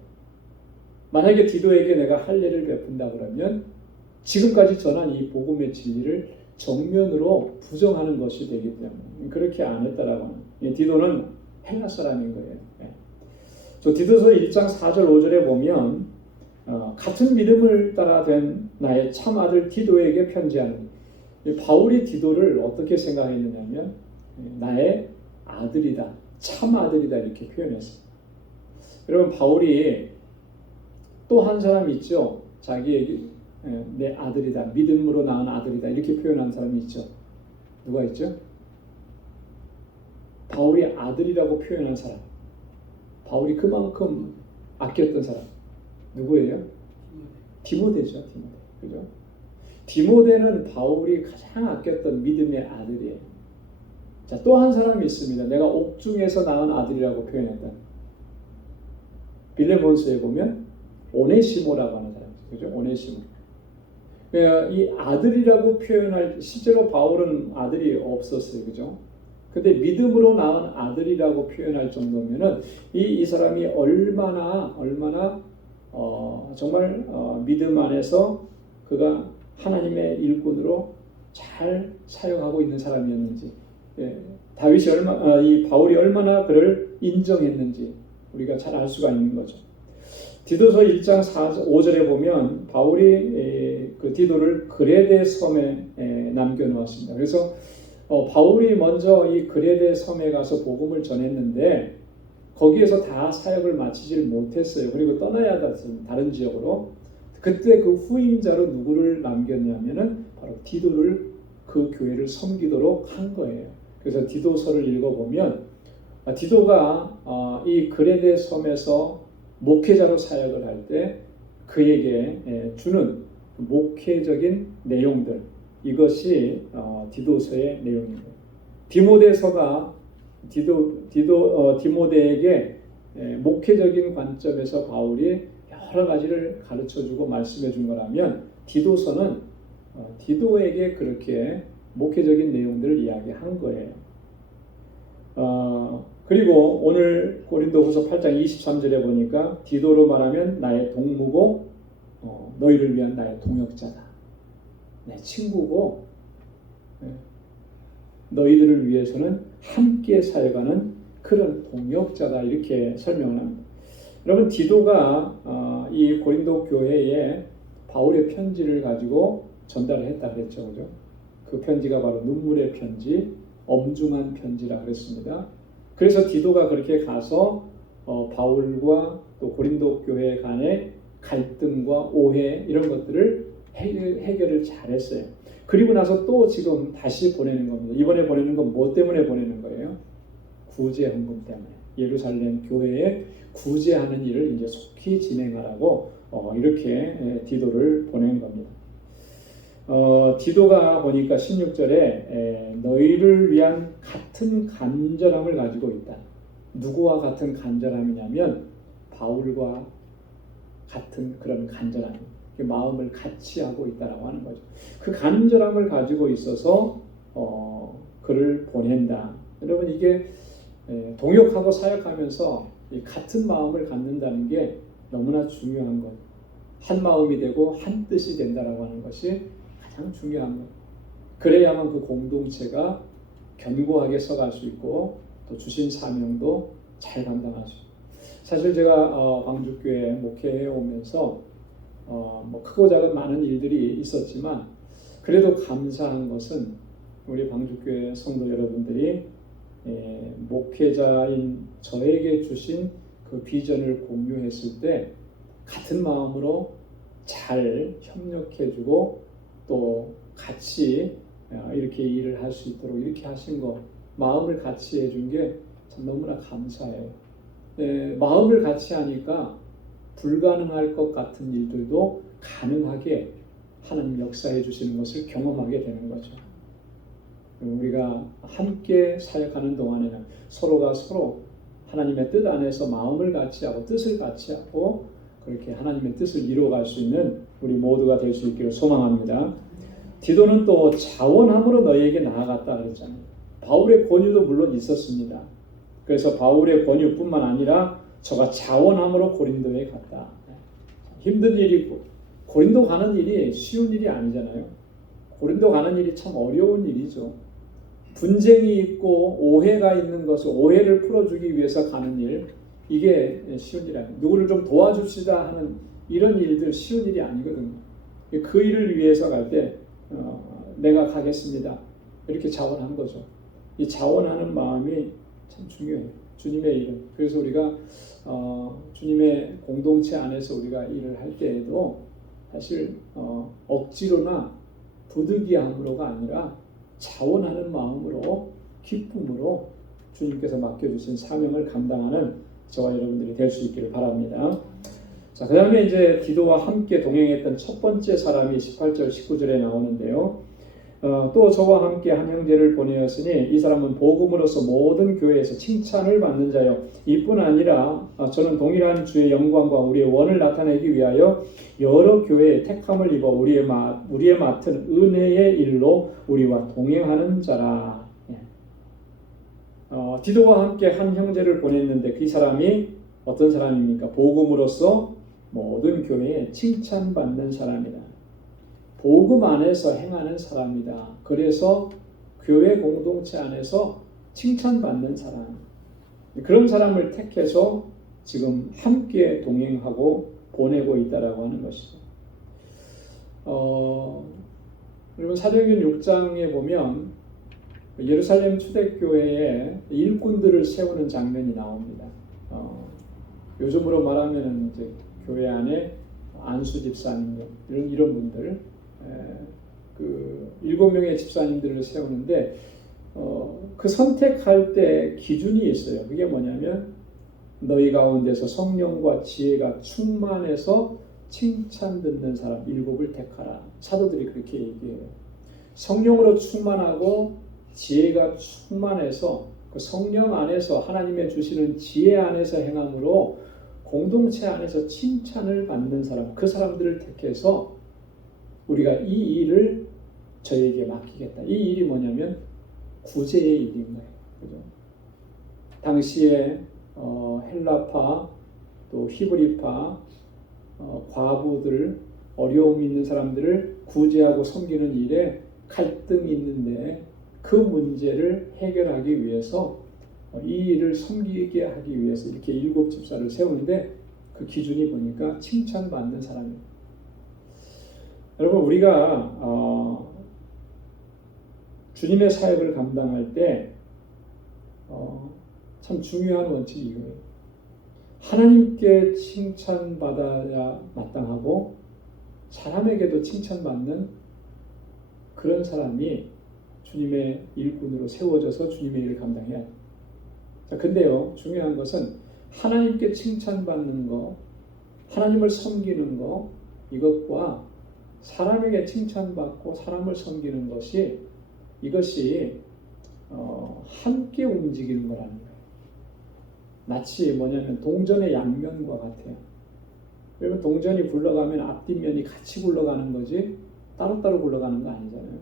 만약에 디도에게 내가 할례를 베푼다 그러면 지금까지 전한 이 복음의 진리를 정면으로 부정하는 것이 되기 때문에 그렇게 안 했다라고 하는. 디도는 헬라 사람인 거예요. 저 디도서 1장 4절 5절에 보면 같은 믿음을 따라 된 나의 참 아들 디도에게 편지하는, 바울이 디도를 어떻게 생각했느냐면 나의 아들이다, 참 아들이다 이렇게 표현했어요. 여러분, 바울이 또 한 사람 있죠. 자기에게 내 아들이다, 믿음으로 낳은 아들이다 이렇게 표현한 사람이 있죠. 누가 있죠? 바울이 아들이라고 표현한 사람, 바울이 그만큼 아꼈던 사람 누구예요? 디모데죠. 디모데. 그죠? 디모데는 바울이 가장 아꼈던 믿음의 아들이에요. 자, 또 한 사람이 있습니다. 내가 옥중에서 낳은 아들이라고 표현했던, 빌레몬스에 보면 오네시모라고 하는 사람, 그죠? 오네시모. 이 아들이라고 표현할, 실제로 바울은 아들이 없었어요, 그죠? 근데 믿음으로 낳은 아들이라고 표현할 정도면은 이 사람이 얼마나 정말 믿음 안에서 그가 하나님의 일꾼으로 잘 사용하고 있는 사람이었는지, 다윗이 이 바울이 얼마나 그를 인정했는지 우리가 잘 알 수가 있는 거죠. 디도서 1장 5절에 보면 바울이 그 디도를 그레데 섬에 남겨놓았습니다. 그래서 바울이 먼저 이 그레데 섬에 가서 복음을 전했는데 거기에서 다 사역을 마치질 못했어요. 그리고 떠나야 다른 지역으로. 그때 그 후임자로 누구를 남겼냐면은 바로 디도를 그 교회를 섬기도록 한 거예요. 그래서 디도서를 읽어보면 디도가 이 그레데 섬에서 목회자로 사역을 할 때 그에게 주는 목회적인 내용들, 이것이 디도서의 내용입니다. 디모데서가 디모데에게 목회적인 관점에서 바울이 여러 가지를 가르쳐주고 말씀해준 거라면 디도서는 디도에게 그렇게 목회적인 내용들을 이야기한 거예요. 그리고 오늘 고린도후서 8장 23절에 보니까 디도로 말하면 나의 동무고 너희를 위한 나의 동역자다. 내 친구고 너희들을 위해서는 함께 사역하는 그런 동역자다, 이렇게 설명을 합니다. 여러분, 디도가 이 고린도 교회에 바울의 편지를 가지고 전달을 했다 그랬죠, 그죠? 그 편지가 바로 눈물의 편지, 엄중한 편지라 그랬습니다. 그래서 디도가 그렇게 가서 바울과 또 고린도 교회 간의 갈등과 오해 이런 것들을 해결을 잘했어요. 그리고 나서 또 지금 다시 보내는 겁니다. 이번에 보내는 건 뭐 때문에 보내는 거예요? 구제 헌금 때문에. 예루살렘 교회에 구제하는 일을 이제 속히 진행하라고 이렇게 디도를 보낸 겁니다. 디도가 보니까 16절에 너희를 위한 같은 간절함을 가지고 있다. 누구와 같은 간절함이냐면 바울과 같은 그런 간절함입니다. 마음을 같이 하고 있다라고 하는 거죠. 그 간절함을 가지고 있어서 그를 보낸다. 여러분, 이게 동역하고 사역하면서 같은 마음을 갖는다는 게 너무나 중요한 것. 한 마음이 되고 한 뜻이 된다라고 하는 것이 가장 중요한 것. 그래야만 그 공동체가 견고하게 서갈 수 있고 또 주신 사명도 잘 감당할 수 있고. 사실 제가 방주교회 목회해 오면서 뭐 크고 작은 많은 일들이 있었지만 그래도 감사한 것은 우리 방주교회 성도 여러분들이 목회자인 저에게 주신 그 비전을 공유했을 때 같은 마음으로 잘 협력해주고 또 같이 이렇게 일을 할 수 있도록 이렇게 하신 것, 마음을 같이 해준 게 참 너무나 감사해요. 마음을 같이 하니까 불가능할 것 같은 일들도 가능하게 하나님 역사해 주시는 것을 경험하게 되는 거죠. 우리가 함께 사역하는 동안에는 서로가 서로 하나님의 뜻 안에서 마음을 같이 하고 뜻을 같이 하고 그렇게 하나님의 뜻을 이루어갈 수 있는 우리 모두가 될 수 있기를 소망합니다. 디도는 또 자원함으로 너희에게 나아갔다 그랬잖아요. 바울의 권유도 물론 있었습니다. 그래서 바울의 권유뿐만 아니라 저가 자원함으로 고린도에 갔다. 힘든 일이고 고린도 가는 일이 쉬운 일이 아니잖아요. 고린도 가는 일이 참 어려운 일이죠. 분쟁이 있고 오해가 있는 것을 오해를 풀어주기 위해서 가는 일, 이게 쉬운 일이 아니에요. 누구를 좀 도와줍시다 하는 이런 일들 쉬운 일이 아니거든요. 그 일을 위해서 갈 때 내가 가겠습니다. 이렇게 자원한 거죠. 이 자원하는 마음이 참 중요해요. 주님의 일은. 그래서 우리가 주님의 공동체 안에서 우리가 일을 할 때에도 사실 억지로나 부득이함으로가 아니라 자원하는 마음으로 기쁨으로 주님께서 맡겨주신 사명을 감당하는 저와 여러분들이 될 수 있기를 바랍니다. 자, 그 다음에 이제 디도와 함께 동행했던 첫 번째 사람이 18절 19절에 나오는데요. 또 저와 함께 한 형제를 보내었으니 이 사람은 복음으로서 모든 교회에서 칭찬을 받는 자요 이뿐 아니라 저는 동일한 주의 영광과 우리의 원을 나타내기 위하여 여러 교회에 택함을 입어 우리의 맡은 은혜의 일로 우리와 동행하는 자라. 디도와 함께 한 형제를 보냈는데 그 사람이 어떤 사람입니까? 복음으로서 모든 교회에 칭찬받는 사람이다. 복음 안에서 행하는 사람이다. 그래서 교회 공동체 안에서 칭찬받는 사람, 그런 사람을 택해서 지금 함께 동행하고 보내고 있다라고 하는 것이죠. 여러분 사도행전 6장에 보면 예루살렘 초대교회에 일꾼들을 세우는 장면이 나옵니다. 요즘으로 말하면 이제 교회 안에 안수 집사님 이런 분들, 그 7명의 집사님들을 세우는데 그 선택할 때 기준이 있어요. 그게 뭐냐면 너희 가운데서 성령과 지혜가 충만해서 칭찬 듣는 사람 7을 택하라. 사도들이 그렇게 얘기해요. 성령으로 충만하고 지혜가 충만해서 그 성령 안에서 하나님의 주시는 지혜 안에서 행함으로 공동체 안에서 칭찬을 받는 사람, 그 사람들을 택해서 우리가 이 일을 저에게 맡기겠다. 이 일이 뭐냐면 구제의 일인 거예요. 그죠? 당시에 헬라파 또 히브리파 과부들, 어려움 있는 사람들을 구제하고 섬기는 일에 갈등이 있는데 그 문제를 해결하기 위해서 이 일을 섬기게 하기 위해서 이렇게 7 집사를 세우는데 그 기준이 보니까 칭찬받는 사람이에요. 여러분, 우리가 주님의 사역을 감당할 때 참 중요한 원칙이 이거예요. 하나님께 칭찬받아야 마땅하고 사람에게도 칭찬받는 그런 사람이 주님의 일꾼으로 세워져서 주님의 일을 감당해야 돼요. 자, 근데요, 중요한 것은 하나님께 칭찬받는 거, 하나님을 섬기는 거, 이것과 사람에게 칭찬받고 사람을 섬기는 것이 이것이 함께 움직이는 거라는 거예요. 마치 뭐냐면 동전의 양면과 같아요. 여러분, 동전이 굴러가면 앞뒷면이 같이 굴러가는 거지 따로따로 굴러가는 거 아니잖아요.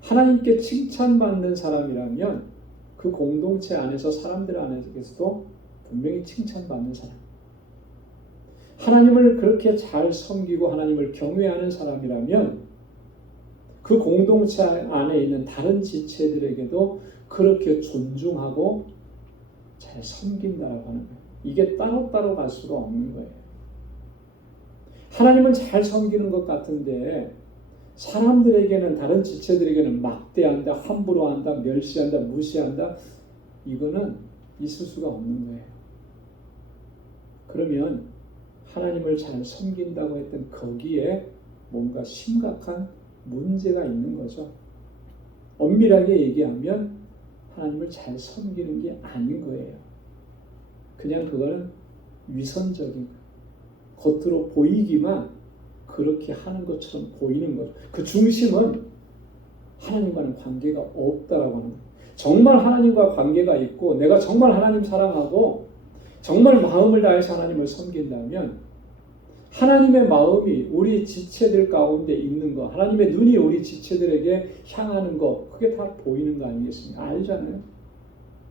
하나님께 칭찬받는 사람이라면 그 공동체 안에서 사람들 안에서도 분명히 칭찬받는 사람, 하나님을 그렇게 잘 섬기고 하나님을 경외하는 사람이라면 그 공동체 안에 있는 다른 지체들에게도 그렇게 존중하고 잘 섬긴다라고 하는 거예요. 이게 따로따로 갈 수가 없는 거예요. 하나님은 잘 섬기는 것 같은데 사람들에게는, 다른 지체들에게는 막대한다, 함부로 한다, 멸시한다, 무시한다, 이거는 있을 수가 없는 거예요. 그러면 하나님을 잘 섬긴다고 했던 거기에 뭔가 심각한 문제가 있는 거죠. 엄밀하게 얘기하면 하나님을 잘 섬기는 게 아닌 거예요. 그냥 그거는 위선적인, 겉으로 보이기만 그렇게 하는 것처럼 보이는 거죠. 그 중심은 하나님과는 관계가 없다라고 하는 거예요. 정말 하나님과 관계가 있고 내가 정말 하나님 사랑하고 정말 마음을 다해서 하나님을 섬긴다면 하나님의 마음이 우리 지체들 가운데 있는 거, 하나님의 눈이 우리 지체들에게 향하는 거, 그게 다 보이는 거 아니겠습니까? 알잖아요.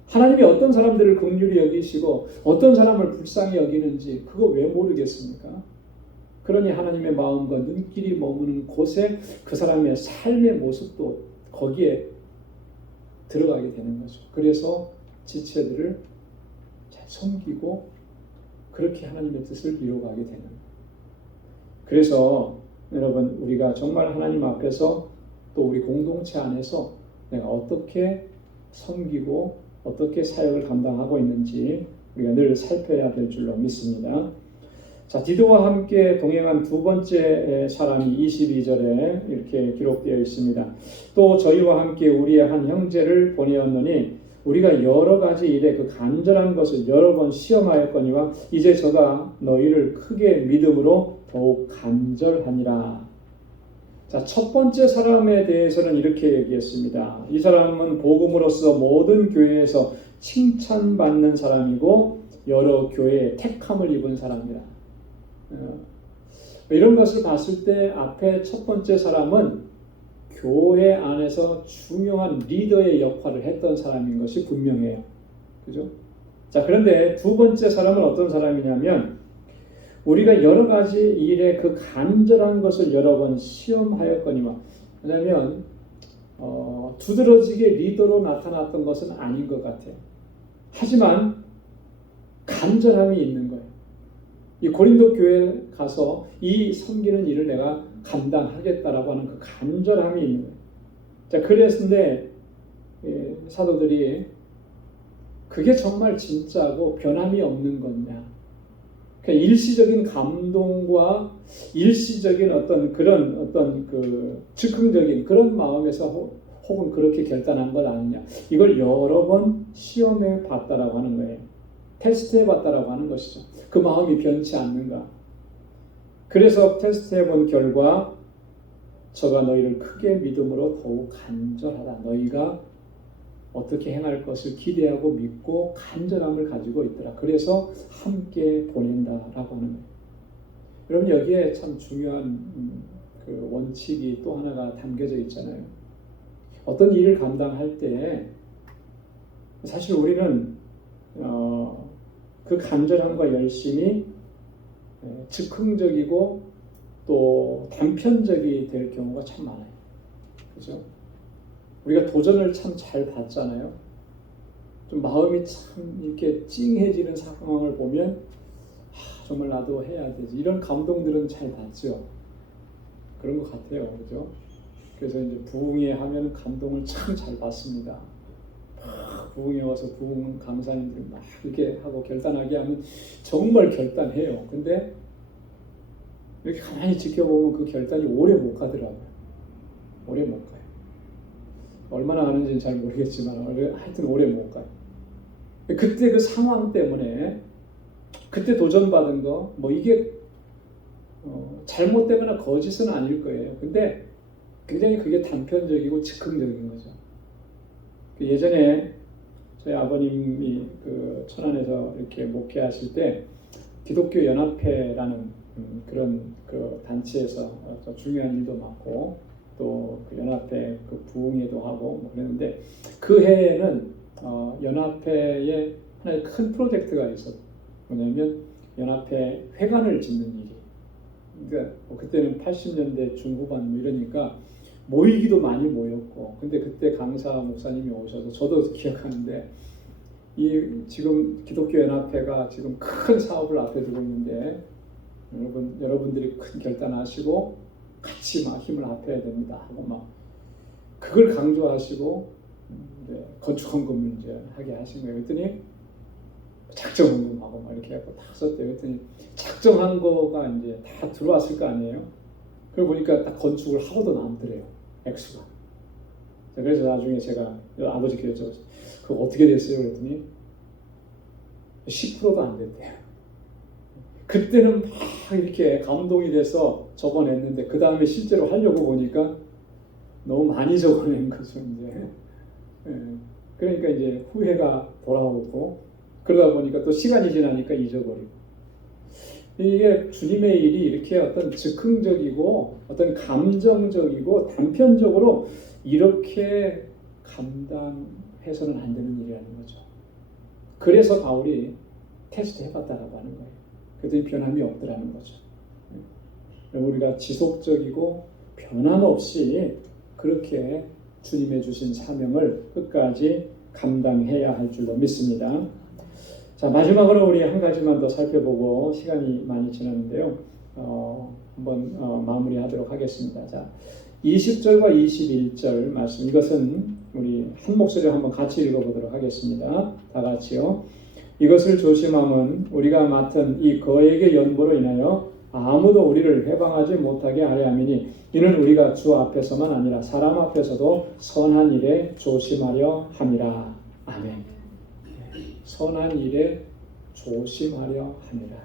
하나님이 어떤 사람들을 긍휼히 여기시고 어떤 사람을 불쌍히 여기는지 그거 왜 모르겠습니까? 그러니 하나님의 마음과 눈길이 머무는 곳에 그 사람의 삶의 모습도 거기에 들어가게 되는 거죠. 그래서 지체들을 잘 섬기고 그렇게 하나님의 뜻을 이루어가게 되는 거예요. 그래서 여러분, 우리가 정말 하나님 앞에서 또 우리 공동체 안에서 내가 어떻게 섬기고 어떻게 사역을 감당하고 있는지 우리가 늘 살펴야 될 줄로 믿습니다. 자, 디도와 함께 동행한 두 번째 사람이 22절에 이렇게 기록되어 있습니다. 또 저희와 함께 우리의 한 형제를 보내었노니 우리가 여러 가지 일에 그 간절한 것을 여러 번 시험하였거니와 이제 저가 너희를 크게 믿음으로 더욱 간절하니라. 자, 첫 번째 사람에 대해서는 이렇게 얘기했습니다. 이 사람은 복음으로서 모든 교회에서 칭찬받는 사람이고 여러 교회에 택함을 입은 사람이라. 이런 것을 봤을 때 앞에 첫 번째 사람은 교회 안에서 중요한 리더의 역할을 했던 사람인 것이 분명해요. 그죠? 자, 그런데 두 번째 사람은 어떤 사람이냐면 우리가 여러 가지 일에 그 간절한 것을 여러 번 시험하였거니와, 왜냐하면 두드러지게 리더로 나타났던 것은 아닌 것 같아요. 하지만 간절함이 있는 거예요. 이 고린도 교회에 가서 이 섬기는 일을 내가 감당하겠다라고 하는 그 간절함이 있는 거예요. 자, 그랬는데 사도들이 그게 정말 진짜고 변함이 없는 거냐? 그러니까 일시적인 감동과 일시적인 어떤 그 즉흥적인 그런 마음에서 혹은 그렇게 결단한 것 아니냐? 이걸 여러 번 시험해 봤다라고 하는 거예요. 테스트해 봤다라고 하는 것이죠. 그 마음이 변치 않는가? 그래서 테스트해 본 결과 저가 너희를 크게 믿음으로 더욱 간절하다. 너희가 어떻게 행할 것을 기대하고 믿고 간절함을 가지고 있더라. 그래서 함께 보낸다라고 하는 거예요. 여러분 여기에 참 중요한 그 원칙이 또 하나가 담겨져 있잖아요. 어떤 일을 감당할 때 사실 우리는 그 간절함과 열심이 즉흥적이고 또 단편적이 될 경우가 참 많아요. 그죠? 우리가 도전을 참 잘 받잖아요. 좀 마음이 참 이렇게 찡해지는 상황을 보면 정말 나도 해야 되지. 이런 감동들은 잘 받죠. 그런 것 같아요. 그죠? 그래서 이제 부흥회 하면 감동을 참 잘 받습니다. 부흥회 와서 부흥 강사님들이 막 이렇게 하고 결단하게 하면 정말 결단해요. 근데 이렇게 가만히 지켜보면 그 결단이 오래 못 가더라고요. 오래 못 가요. 얼마나 하는지는 잘 모르겠지만 하여튼 오래 못 가요. 그때 그 상황 때문에 그때 도전받은 거 뭐 이게 잘못되거나 거짓은 아닐 거예요. 근데 굉장히 그게 단편적이고 즉흥적인 거죠. 예전에 저희 아버님이 그 천안에서 이렇게 목회하실 때 기독교 연합회라는 그런 그 단체에서 중요한 일도 맡고 또 그 연합회 그 부흥회도 하고 뭐 그랬는데 그 해에는 연합회에 하나의 큰 프로젝트가 있었어요. 뭐냐면 연합회 회관을 짓는 일이. 그러니까 그때는 80년대 중후반 뭐 이러니까 모이기도 많이 모였고, 근데 그때 강사 목사님이 오셔서 저도 기억하는데 지금 기독교 연합회가 지금 큰 사업을 앞에 두고 있는데 여러분들이 큰 결단하시고 같이 막 힘을 합해야 됩니다 하고 막 그걸 강조하시고 건축 헌금을 이제 하게 하신 거예요. 그랬더니 작정 헌금하고 막 이렇게 하고 딱 썼대요. 그랬더니 작정한 거가 이제 다 들어왔을 거 아니에요. 그걸 보니까 딱 건축을 하고도 남더래요. 액수가. 그래서 나중에 제가 아버지께 여쭤봤어요. 그거 어떻게 됐어요? 그랬더니 10%도 안 됐대요. 그때는 막 이렇게 감동이 돼서 적어냈는데 그 다음에 실제로 하려고 보니까 너무 많이 적어낸 거죠. 이제. 그러니까 이제 후회가 돌아오고 그러다 보니까 또 시간이 지나니까 잊어버리고. 이게 주님의 일이 이렇게 어떤 즉흥적이고 어떤 감정적이고 단편적으로 이렇게 감당해서는 안 되는 일이라는 거죠. 그래서 바울이 테스트 해봤다라고 하는 거예요. 그랬더니 변함이 없더라는 거죠. 우리가 지속적이고 변함없이 그렇게 주님의 주신 사명을 끝까지 감당해야 할 줄로 믿습니다. 자, 마지막으로 우리 한 가지만 더 살펴보고 시간이 많이 지났는데요. 한번 마무리하도록 하겠습니다. 자, 20절과 21절 말씀, 이것은 우리 한 목소리로 한번 같이 읽어보도록 하겠습니다. 다 같이요. 이것을 조심함은 우리가 맡은 이 거액의 연보로 인하여 아무도 우리를 해방하지 못하게 하려 함이니 이는 우리가 주 앞에서만 아니라 사람 앞에서도 선한 일에 조심하려 함이라. 아멘. 선한 일에 조심하려 함이라.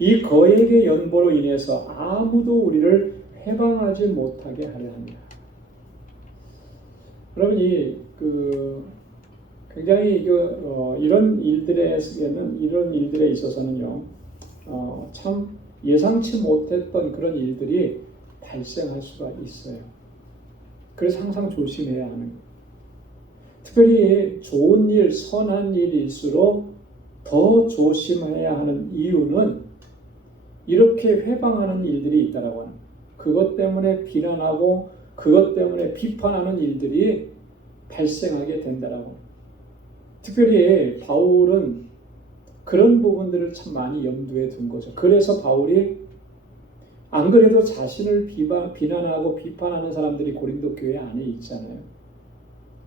이 거액의 연보로 인해서 아무도 우리를 해방하지 못하게 하려 합니다. 여러분 굉장히 이런 일들에 있어서는요, 참 예상치 못했던 그런 일들이 발생할 수가 있어요. 그래서 항상 조심해야 하는 거예요. 특별히 좋은 일, 선한 일일수록 더 조심해야 하는 이유는 이렇게 회방하는 일들이 있다라고 하는 거예요. 그것 때문에 비난하고 그것 때문에 비판하는 일들이 발생하게 된다라고 합니다. 특별히 바울은 그런 부분들을 참 많이 염두에 둔 거죠. 그래서 바울이 안 그래도 자신을 비난하고 비판하는 사람들이 고린도 교회 안에 있잖아요.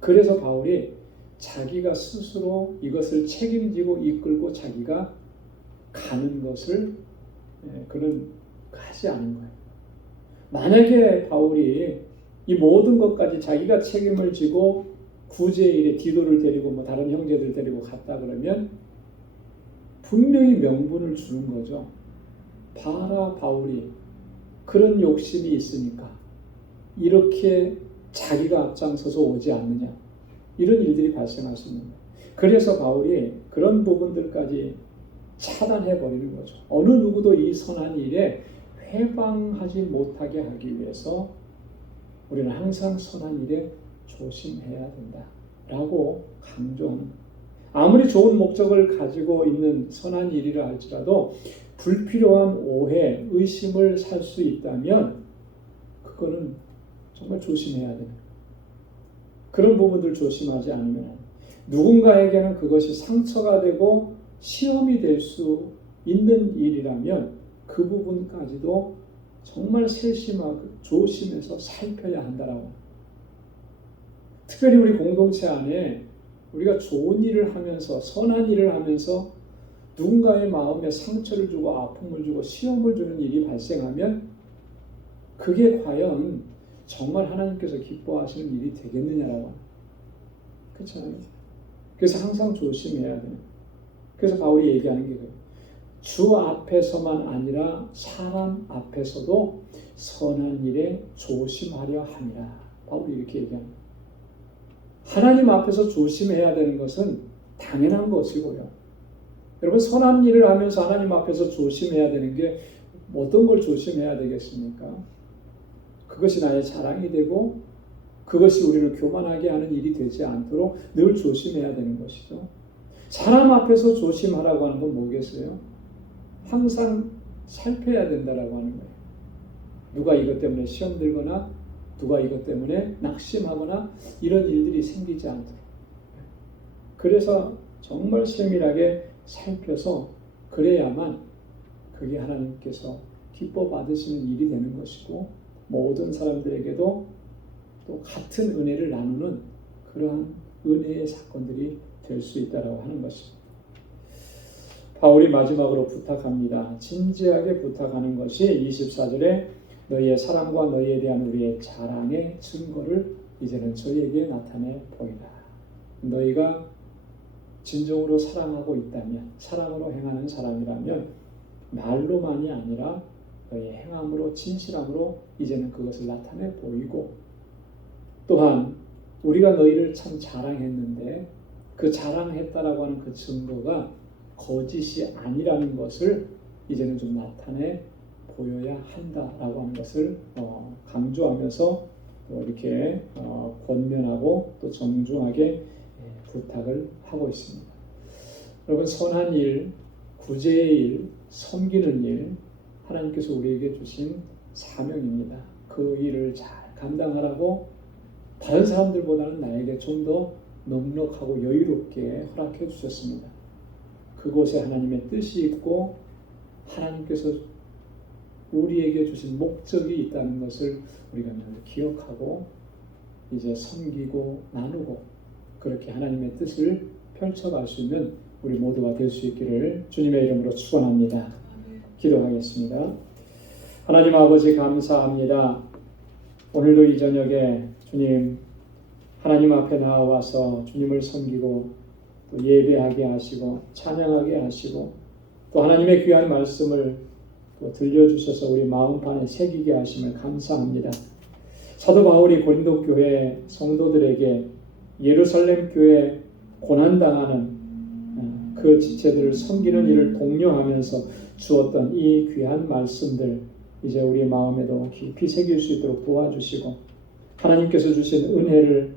그래서 바울이 자기가 스스로 이것을 책임지고 이끌고 자기가 가는 것을 그는 하지 않은 거예요. 만약에 바울이 이 모든 것까지 자기가 책임을 지고 구제의 일에 디도를 데리고 뭐 다른 형제들 데리고 갔다 그러면 분명히 명분을 주는 거죠. 봐라, 바울이 그런 욕심이 있으니까 이렇게 자기가 앞장서서 오지 않느냐, 이런 일들이 발생할 수 있는 거예요. 그래서 바울이 그런 부분들까지 차단해 버리는 거죠. 어느 누구도 이 선한 일에 회방하지 못하게 하기 위해서 우리는 항상 선한 일에 조심해야 된다라고 강조하는 거예요. 아무리 좋은 목적을 가지고 있는 선한 일이라 할지라도 불필요한 오해, 의심을 살 수 있다면 그거는 정말 조심해야 돼요. 그런 부분들 조심하지 않으면 누군가에게는 그것이 상처가 되고 시험이 될 수 있는 일이라면 그 부분까지도 정말 세심하고 조심해서 살펴야 한다라고. 특별히 우리 공동체 안에 우리가 좋은 일을 하면서 선한 일을 하면서 누군가의 마음에 상처를 주고 아픔을 주고 시험을 주는 일이 발생하면 그게 과연 정말 하나님께서 기뻐하시는 일이 되겠느냐라고. 그렇잖아요. 그래서 항상 조심해야 돼요. 그래서 바울이 얘기하는 게 주 앞에서만 아니라 사람 앞에서도 선한 일에 조심하려 함이라. 바울이 이렇게 얘기합니다. 하나님 앞에서 조심해야 되는 것은 당연한 것이고요. 여러분, 선한 일을 하면서 하나님 앞에서 조심해야 되는 게 어떤 걸 조심해야 되겠습니까? 그것이 나의 자랑이 되고 그것이 우리를 교만하게 하는 일이 되지 않도록 늘 조심해야 되는 것이죠. 사람 앞에서 조심하라고 하는 건 뭐겠어요? 항상 살펴야 된다라고 하는 거예요. 누가 이것 때문에 시험 들거나 누가 이것 때문에 낙심하거나 이런 일들이 생기지 않도록. 그래서 정말 세밀하게 살펴서 그래야만 그게 하나님께서 기뻐 받으시는 일이 되는 것이고 모든 사람들에게도 또 같은 은혜를 나누는 그러한 은혜의 사건들이 될 수 있다라고 하는 것입니다. 바울이 마지막으로 부탁합니다. 진지하게 부탁하는 것이 24절에 너희의 사랑과 너희에 대한 우리의 자랑의 증거를 이제는 저희에게 나타내 보이라. 너희가 진정으로 사랑하고 있다면, 사랑으로 행하는 사람이라면 말로만이 아니라 너희의 행함으로, 진실함으로 이제는 그것을 나타내 보이고, 또한 우리가 너희를 참 자랑했는데 그 자랑했다라고 하는 그 증거가 거짓이 아니라는 것을 이제는 좀 나타내 보여야 한다라고 하는 것을 강조하면서 이렇게 권면하고 또 정중하게 부탁을 하고 있습니다. 여러분, 선한 일, 구제의 일, 섬기는 일, 하나님께서 우리에게 주신 사명입니다. 그 일을 잘 감당하라고 다른 사람들보다는 나에게 좀 더 넉넉하고 여유롭게 허락해 주셨습니다. 그곳에 하나님의 뜻이 있고 하나님께서 우리에게 주신 목적이 있다는 것을 우리가 늘 기억하고 이제 섬기고 나누고 그렇게 하나님의 뜻을 펼쳐갈 수 있는 우리 모두가 될 수 있기를 주님의 이름으로 축원합니다. 기도하겠습니다. 하나님 아버지, 감사합니다. 오늘도 이 저녁에 주님 하나님 앞에 나와서 주님을 섬기고 또 예배하게 하시고 찬양하게 하시고 또 하나님의 귀한 말씀을 또 들려주셔서 우리 마음판에 새기게 하심을 감사합니다. 사도 바울이 고린도 교회 성도들에게 예루살렘 교회 고난당하는 그 지체들을 섬기는 일을 독려하면서 주었던 이 귀한 말씀들 이제 우리 마음에도 깊이 새길 수 있도록 도와주시고 하나님께서 주신 은혜를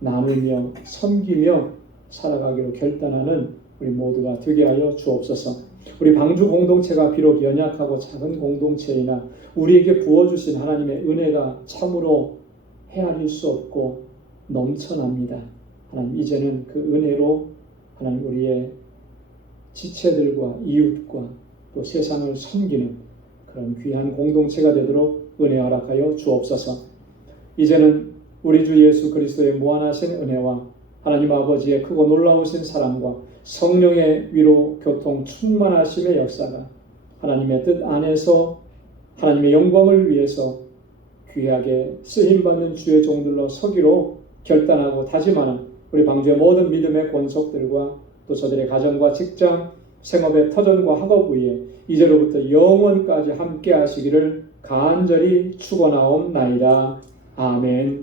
나누며 섬기며 살아가기로 결단하는 우리 모두가 되게 하여 주옵소서. 우리 방주 공동체가 비록 연약하고 작은 공동체이나 우리에게 부어주신 하나님의 은혜가 참으로 헤아릴 수 없고 넘쳐납니다. 하나님, 이제는 그 은혜로 하나님 우리의 지체들과 이웃과 또 세상을 섬기는 그런 귀한 공동체가 되도록 은혜 허락하여 주옵소서. 이제는 우리 주 예수 그리스도의 무한하신 은혜와 하나님 아버지의 크고 놀라우신 사랑과 성령의 위로 교통 충만하심의 역사가 하나님의 뜻 안에서 하나님의 영광을 위해서 귀하게 쓰임받는 주의 종들로 서기로 결단하고 다짐하는 우리 방주의 모든 믿음의 권속들과 또 저들의 가정과 직장, 생업의 터전과 학업 위에 이제로부터 영원까지 함께 하시기를 간절히 축원하옵나이다. 아멘.